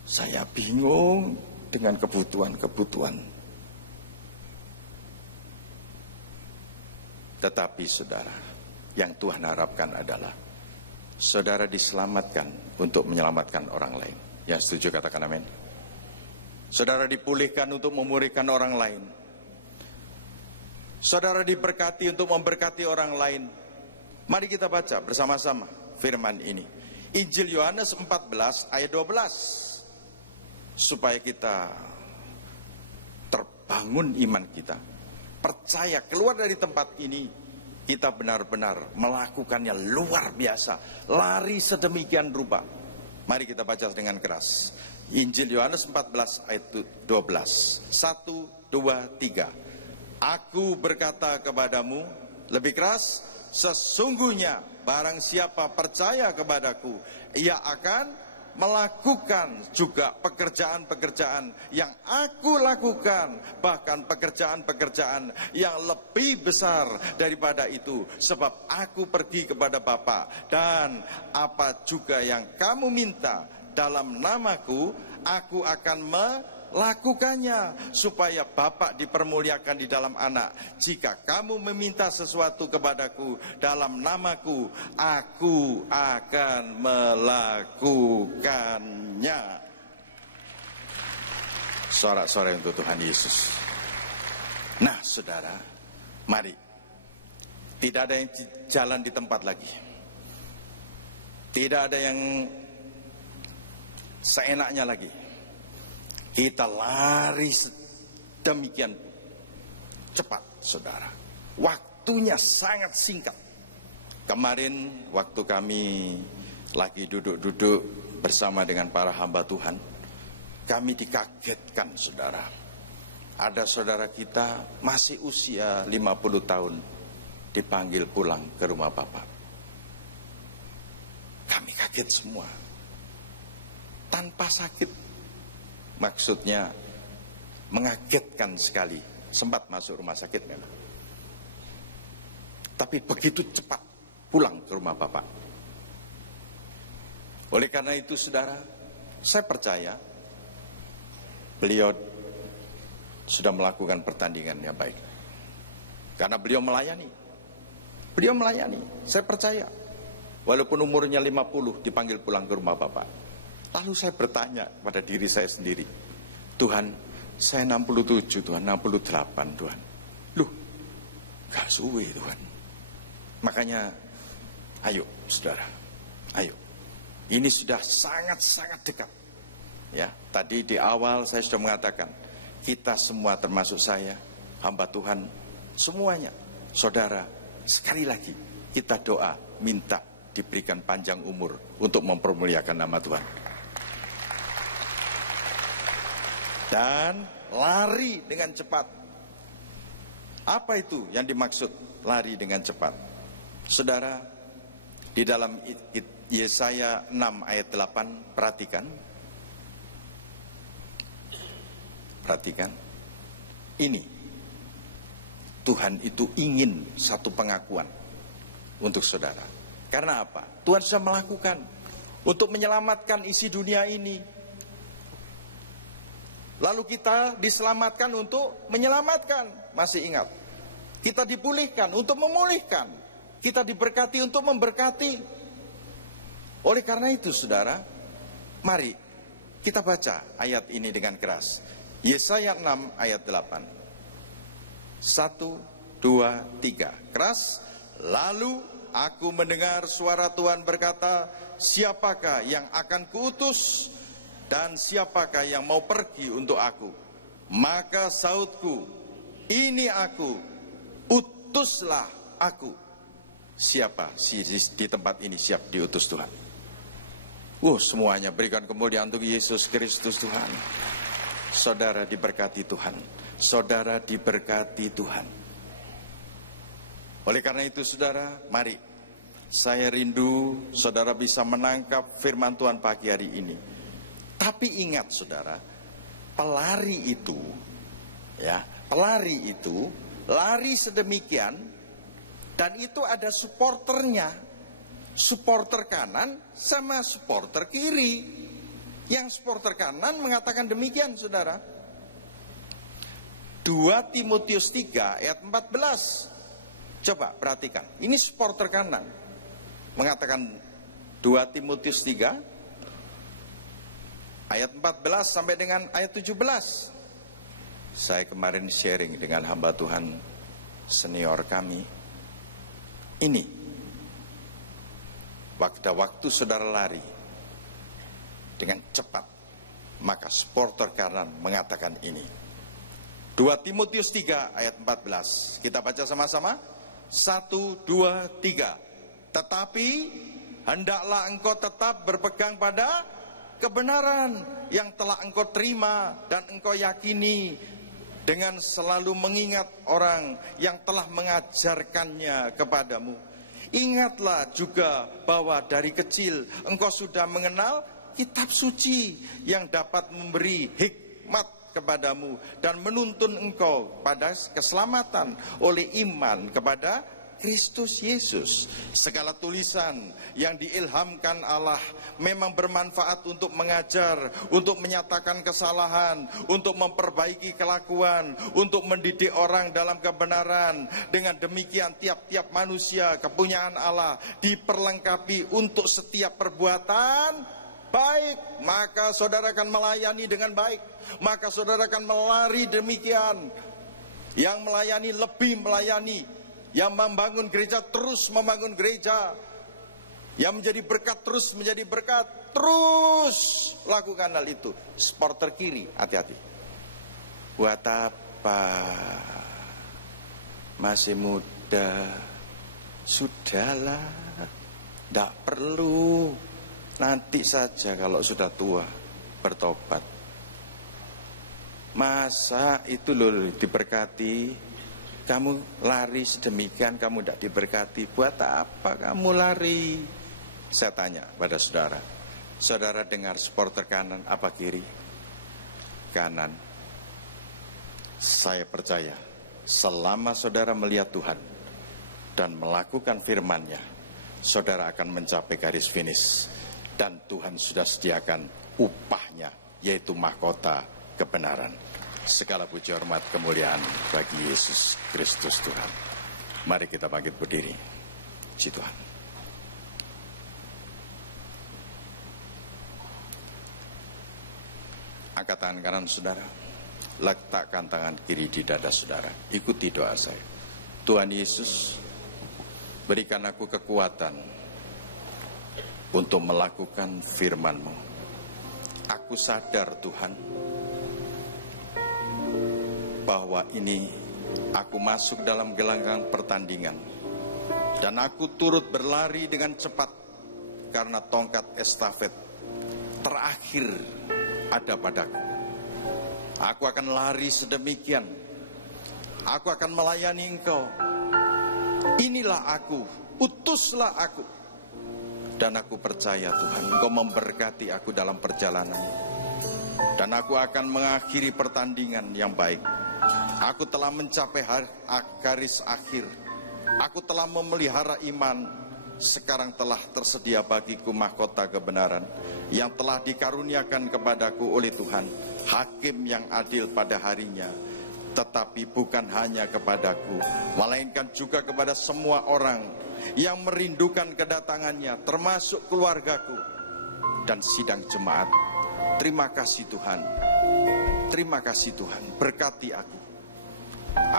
saya bingung dengan kebutuhan-kebutuhan. Tetapi saudara, yang Tuhan harapkan adalah saudara diselamatkan untuk menyelamatkan orang lain. Yang setuju katakan amin. Saudara dipulihkan untuk memulihkan orang lain. Saudara diberkati untuk memberkati orang lain. Mari kita baca bersama-sama firman ini. Injil Yohanes 14 ayat 12. Supaya kita terbangun iman kita. Percaya keluar dari tempat ini, kita benar-benar melakukannya luar biasa. Lari sedemikian rupa. Mari kita baca dengan keras. Injil Yohanes 14 ayat 12. 1, 2, 3. Aku berkata kepadamu, lebih keras, sesungguhnya barang siapa percaya kepadaku, ia akan melakukan juga pekerjaan-pekerjaan yang aku lakukan, bahkan pekerjaan-pekerjaan yang lebih besar daripada itu, sebab aku pergi kepada Bapa, dan apa juga yang kamu minta dalam namaku, aku akan melakukannya, supaya Bapa dipermuliakan di dalam Anak. Jika kamu meminta sesuatu kepadaku dalam namaku, aku akan melakukannya. Sorak-sorai untuk Tuhan Yesus. Nah, saudara, mari. Tidak ada yang jalan di tempat lagi. Tidak ada yang seenaknya lagi. Kita lari sedemikian cepat, saudara. Waktunya sangat singkat. Kemarin waktu kami lagi duduk-duduk bersama dengan para hamba Tuhan, kami dikagetkan, saudara. Ada saudara kita masih usia 50 tahun dipanggil pulang ke rumah Bapak. Kami kaget semua. Tanpa sakit. Maksudnya mengagetkan sekali. Sempat masuk rumah sakit memang. Tapi begitu cepat pulang ke rumah Bapak. Oleh karena itu, saudara, saya percaya beliau sudah melakukan pertandingan yang baik. Karena beliau melayani. Beliau melayani, saya percaya. Walaupun umurnya 50 dipanggil pulang ke rumah Bapak. Lalu saya bertanya pada diri saya sendiri, Tuhan, saya 67 Tuhan, 68 Tuhan. Loh, gak suwe Tuhan. Makanya, ayo saudara, ayo. Ini sudah sangat-sangat dekat. Ya, tadi di awal saya sudah mengatakan, kita semua termasuk saya, hamba Tuhan, semuanya, saudara, sekali lagi kita doa, minta diberikan panjang umur untuk mempermuliakan nama Tuhan. Dan lari dengan cepat. Apa itu yang dimaksud lari dengan cepat? Saudara, di dalam Yesaya 6 ayat 8, perhatikan. Perhatikan. Ini, Tuhan itu ingin satu pengakuan untuk saudara. Karena apa? Tuhan sudah melakukan untuk menyelamatkan isi dunia ini. Lalu kita diselamatkan untuk menyelamatkan. Masih ingat? Kita dipulihkan untuk memulihkan. Kita diberkati untuk memberkati. Oleh karena itu, saudara, mari kita baca ayat ini dengan keras. Yesaya 6 ayat 8. 1, 2, 3. Keras. Lalu aku mendengar suara Tuhan berkata, siapakah yang akan kuutus? Dan siapakah yang mau pergi untuk aku? Maka sautku, ini aku, utuslah aku. Siapa di tempat ini siap diutus Tuhan? Semuanya berikan kemuliaan untuk Yesus Kristus Tuhan. Saudara diberkati Tuhan. Saudara diberkati Tuhan. Oleh karena itu, saudara, mari. Saya rindu saudara bisa menangkap firman Tuhan pagi hari ini. Tapi ingat, saudara, pelari itu, lari sedemikian, dan itu ada supporternya, supporter kanan sama supporter kiri. Yang supporter kanan mengatakan demikian, saudara. 2 Timotius 3 ayat 14. Coba perhatikan, ini supporter kanan mengatakan 2 Timotius 3 ayat 14 sampai dengan ayat 17. Saya kemarin sharing dengan hamba Tuhan senior kami. Ini waktu saudara lari dengan cepat, maka supporter kanan mengatakan ini. 2 Timotius 3 ayat 14. Kita baca sama-sama. 1, 2, 3. Tetapi hendaklah engkau tetap berpegang pada kebenaran yang telah engkau terima dan engkau yakini, dengan selalu mengingat orang yang telah mengajarkannya kepadamu. Ingatlah juga bahwa dari kecil engkau sudah mengenal kitab suci yang dapat memberi hikmat kepadamu dan menuntun engkau pada keselamatan oleh iman kepada Kristus Yesus. Segala tulisan yang diilhamkan Allah memang bermanfaat untuk mengajar, untuk menyatakan kesalahan, untuk memperbaiki kelakuan, untuk mendidik orang dalam kebenaran. Dengan demikian tiap-tiap manusia kepunyaan Allah diperlengkapi untuk setiap perbuatan baik. Maka saudara akan melayani dengan baik, maka saudara akan melari demikian. Yang melayani lebih melayani, yang membangun gereja terus membangun gereja, yang menjadi berkat terus menjadi berkat. Terus lakukan hal itu. Supporter kiri, hati-hati. Buat apa? Masih muda. Sudahlah, tidak perlu. Nanti saja kalau sudah tua bertobat. Masa itu loh diberkati, kamu lari sedemikian, kamu tidak diberkati. Buat apa kamu lari? Saya tanya pada saudara. Saudara dengar supporter kanan apa kiri? Kanan. Saya percaya selama saudara melihat Tuhan dan melakukan firman-Nya, saudara akan mencapai garis finish. Dan Tuhan sudah sediakan upahnya, yaitu mahkota kebenaran. Segala puji hormat kemuliaan bagi Yesus Kristus Tuhan. Mari kita bangkit berdiri. Puji Tuhan. Angkat tangan kanan saudara, letakkan tangan kiri di dada saudara. Ikuti doa saya. Tuhan Yesus, berikan aku kekuatan untuk melakukan firman-Mu. Aku sadar Tuhan, bahwa ini aku masuk dalam gelanggang pertandingan dan aku turut berlari dengan cepat karena tongkat estafet terakhir ada padaku. Aku akan lari sedemikian, aku akan melayani Engkau. Inilah aku, utuslah aku. Dan aku percaya Tuhan, Engkau memberkati aku dalam perjalanan. Dan aku akan mengakhiri pertandingan yang baik. Aku telah mencapai garis akhir. Aku telah memelihara iman. Sekarang telah tersedia bagiku mahkota kebenaran yang telah dikaruniakan kepadaku oleh Tuhan, Hakim yang adil pada harinya. Tetapi bukan hanya kepadaku, melainkan juga kepada semua orang yang merindukan kedatangannya, termasuk keluargaku dan sidang jemaat. Terima kasih Tuhan. Terima kasih Tuhan, berkati aku.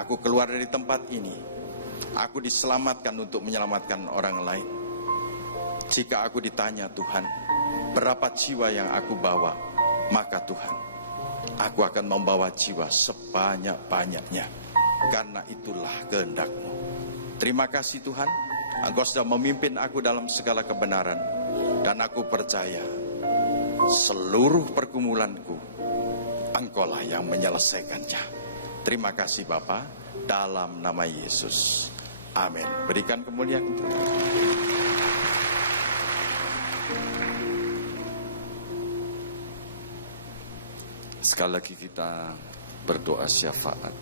Aku keluar dari tempat ini, aku diselamatkan untuk menyelamatkan orang lain. Jika aku ditanya Tuhan, berapa jiwa yang aku bawa, maka Tuhan, aku akan membawa jiwa sebanyak-banyaknya, karena itulah kehendak-Mu. Terima kasih Tuhan, Engkau sudah memimpin aku dalam segala kebenaran, dan aku percaya seluruh pergumulanku Engkaulah yang menyelesaikannya. Terima kasih Bapa, dalam nama Yesus. Amin. Berikan kemuliaan untuk sekali lagi kita berdoa syafaat.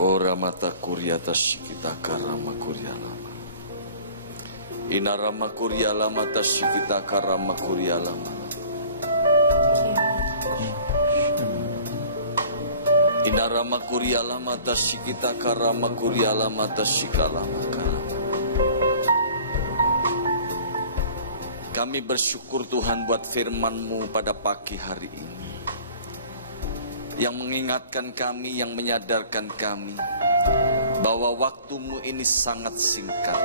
Ora mata kuryata shikita karama kuryalama. Inarama kuryalama tashikita karama kuryalama. Inarama kuryalama tashikita karama kuryalama tashikalama karama. Kami bersyukur Tuhan buat firman-Mu pada pagi hari ini, yang mengingatkan kami, yang menyadarkan kami bahwa waktu-Mu ini sangat singkat.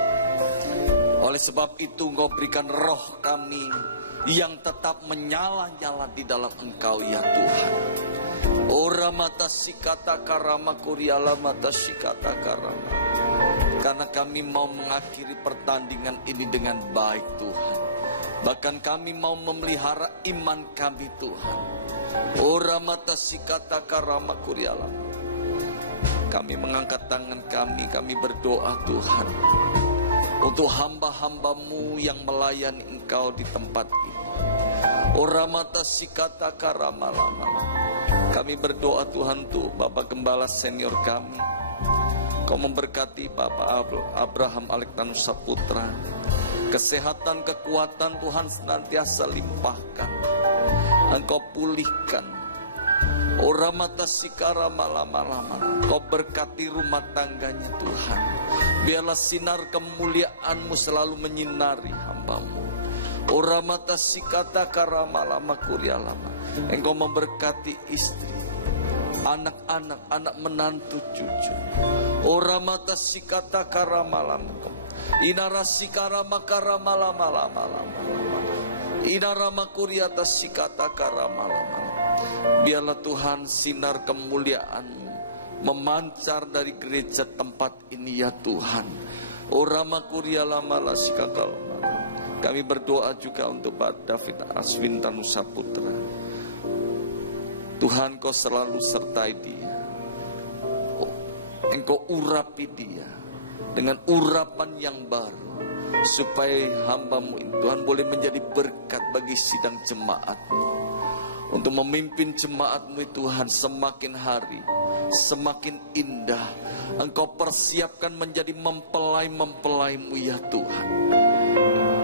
Oleh sebab itu Engkau berikan roh kami yang tetap menyala-nyala di dalam Engkau ya Tuhan. Ora mata sikata karama kuryala mata sikata karama. Karena kami mau mengakhiri pertandingan ini dengan baik Tuhan. Bahkan kami mau memelihara iman kami Tuhan. Ora mata sikata karama kuryala. Kami mengangkat tangan kami berdoa Tuhan, untuk hamba-hamba-Mu yang melayani Engkau di tempat ini. Oramata sikata karamalama. Kami berdoa Tuhan tuh Bapak Gembala senior kami. Kau memberkati Bapak Abraham Alektanus Saputra. Kesehatan, kekuatan Tuhan senantiasa limpahkan. Engkau pulihkan. Oramata sikara malam-malam. Kau berkati rumah tangganya Tuhan. Biarlah sinar kemuliaan-Mu selalu menyinari hamba-Mu. Oramata sikata karamalama kuryalama. Engkau memberkati istri, anak-anak, anak menantu, cucu. Oramata sikata karamalama. Inara sikarama karamalama. Inarama kuryata sikata karamalama. Biarlah Tuhan sinar kemuliaan-Mu memancar dari gereja tempat ini ya Tuhan. Orama kuryalama lasikakal. Kami berdoa juga untuk Pak David Aswintanus Saputra. Tuhan Kau selalu sertai dia. Engkau urapi dia dengan urapan yang baru, supaya hamba-Mu ini Tuhan boleh menjadi berkat bagi sidang jemaat-Mu. Untuk memimpin jemaat-Mu Tuhan semakin hari semakin indah. Engkau persiapkan menjadi mempelai-mempelai-Mu ya Tuhan.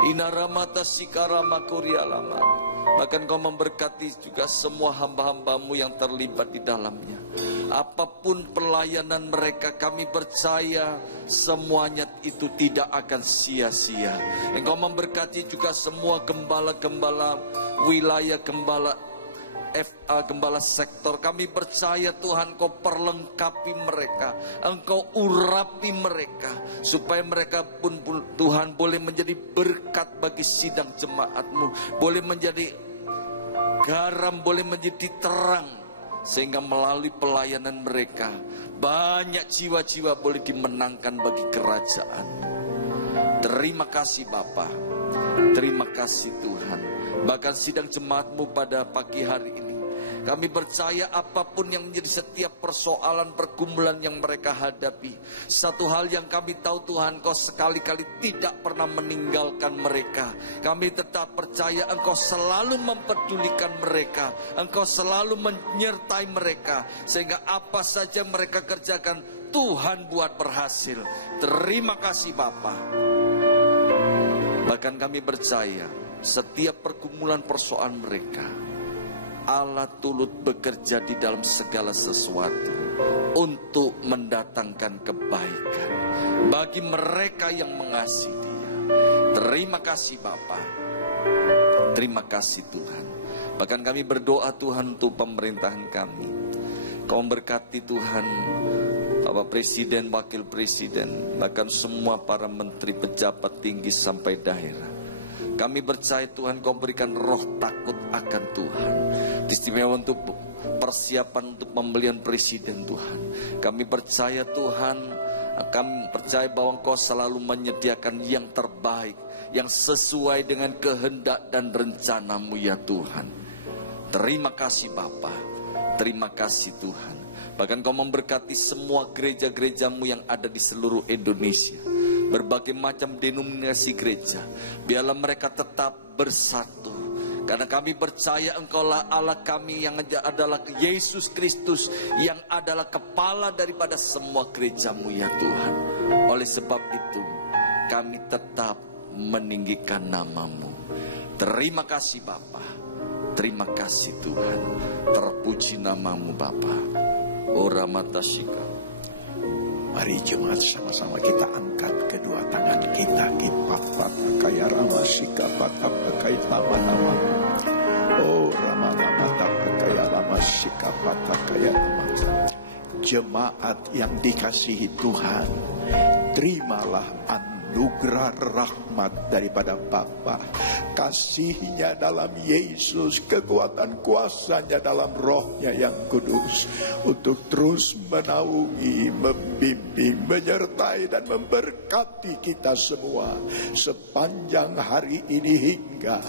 Inaramata sikarama kuryalama. Bahkan Kau memberkati juga semua hamba-hamba-Mu yang terlibat di dalamnya. Apapun pelayanan mereka, kami percaya semuanya itu tidak akan sia-sia. Engkau memberkati juga semua gembala-gembala wilayah, gembala FA, gembala sektor. Kami percaya Tuhan Kau perlengkapi mereka, Engkau urapi mereka, supaya mereka pun Tuhan boleh menjadi berkat bagi sidang jemaat-Mu, boleh menjadi garam, boleh menjadi terang, sehingga melalui pelayanan mereka banyak jiwa-jiwa boleh dimenangkan bagi kerajaan. Terima kasih Bapa, terima kasih Tuhan. Bahkan sidang jemaat-Mu pada pagi hari ini, kami percaya apapun yang menjadi setiap persoalan pergumulan yang mereka hadapi, satu hal yang kami tahu Tuhan, Kau sekali-kali tidak pernah meninggalkan mereka. Kami tetap percaya Engkau selalu mempedulikan mereka, Engkau selalu menyertai mereka, sehingga apa saja mereka kerjakan Tuhan buat berhasil. Terima kasih Bapa. Bahkan kami percaya setiap pergumulan persoalan mereka, Allah turut bekerja di dalam segala sesuatu untuk mendatangkan kebaikan bagi mereka yang mengasihi Dia. Terima kasih Bapa, terima kasih Tuhan. Bahkan kami berdoa Tuhan untuk pemerintahan kami. Kau memberkati Tuhan Bapak Presiden, Wakil Presiden, bahkan semua para menteri, pejabat tinggi sampai daerah. Kami percaya Tuhan Kau berikan roh takut akan Tuhan, istimewa untuk persiapan untuk pembelian presiden Tuhan. Kami percaya Tuhan, kami percaya bahwa Kau selalu menyediakan yang terbaik, yang sesuai dengan kehendak dan rencana-Mu ya Tuhan. Terima kasih Bapa, terima kasih Tuhan. Bahkan Kau memberkati semua gereja-gereja-Mu yang ada di seluruh Indonesia, berbagai macam denominasi gereja. Biarlah mereka tetap bersatu, karena kami percaya Engkaulah Allah kami yang adalah Yesus Kristus, yang adalah kepala daripada semua gereja-Mu ya Tuhan. Oleh sebab itu kami tetap meninggikan nama-Mu. Terima kasih Bapa, terima kasih Tuhan. Terpuji nama-Mu Bapa. Oramatasika. Mari jemaat sama-sama kita angkat kedua tangan kita. Kipat kaya rama sikapat apa kaya lama-lama. Oh rama-lama kaya lama sikapat kaya lama. Jemaat yang dikasihi Tuhan, terimalah anugerah rahmat daripada Bapa, kasih-Nya dalam Yesus, kekuatan kuasa-Nya dalam Roh-Nya yang kudus, untuk terus menaungi, membimbing, menyertai dan memberkati kita semua sepanjang hari ini hingga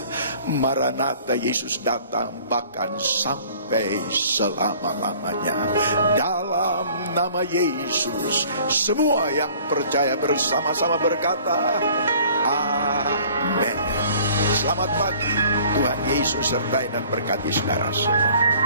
Maranatha Yesus datang, bahkan sampai selama-lamanya. Dalam nama Yesus, semua yang percaya bersama-sama berkata amin. Selamat pagi. Tuhan Yesus sertai dan berkati saudara semua.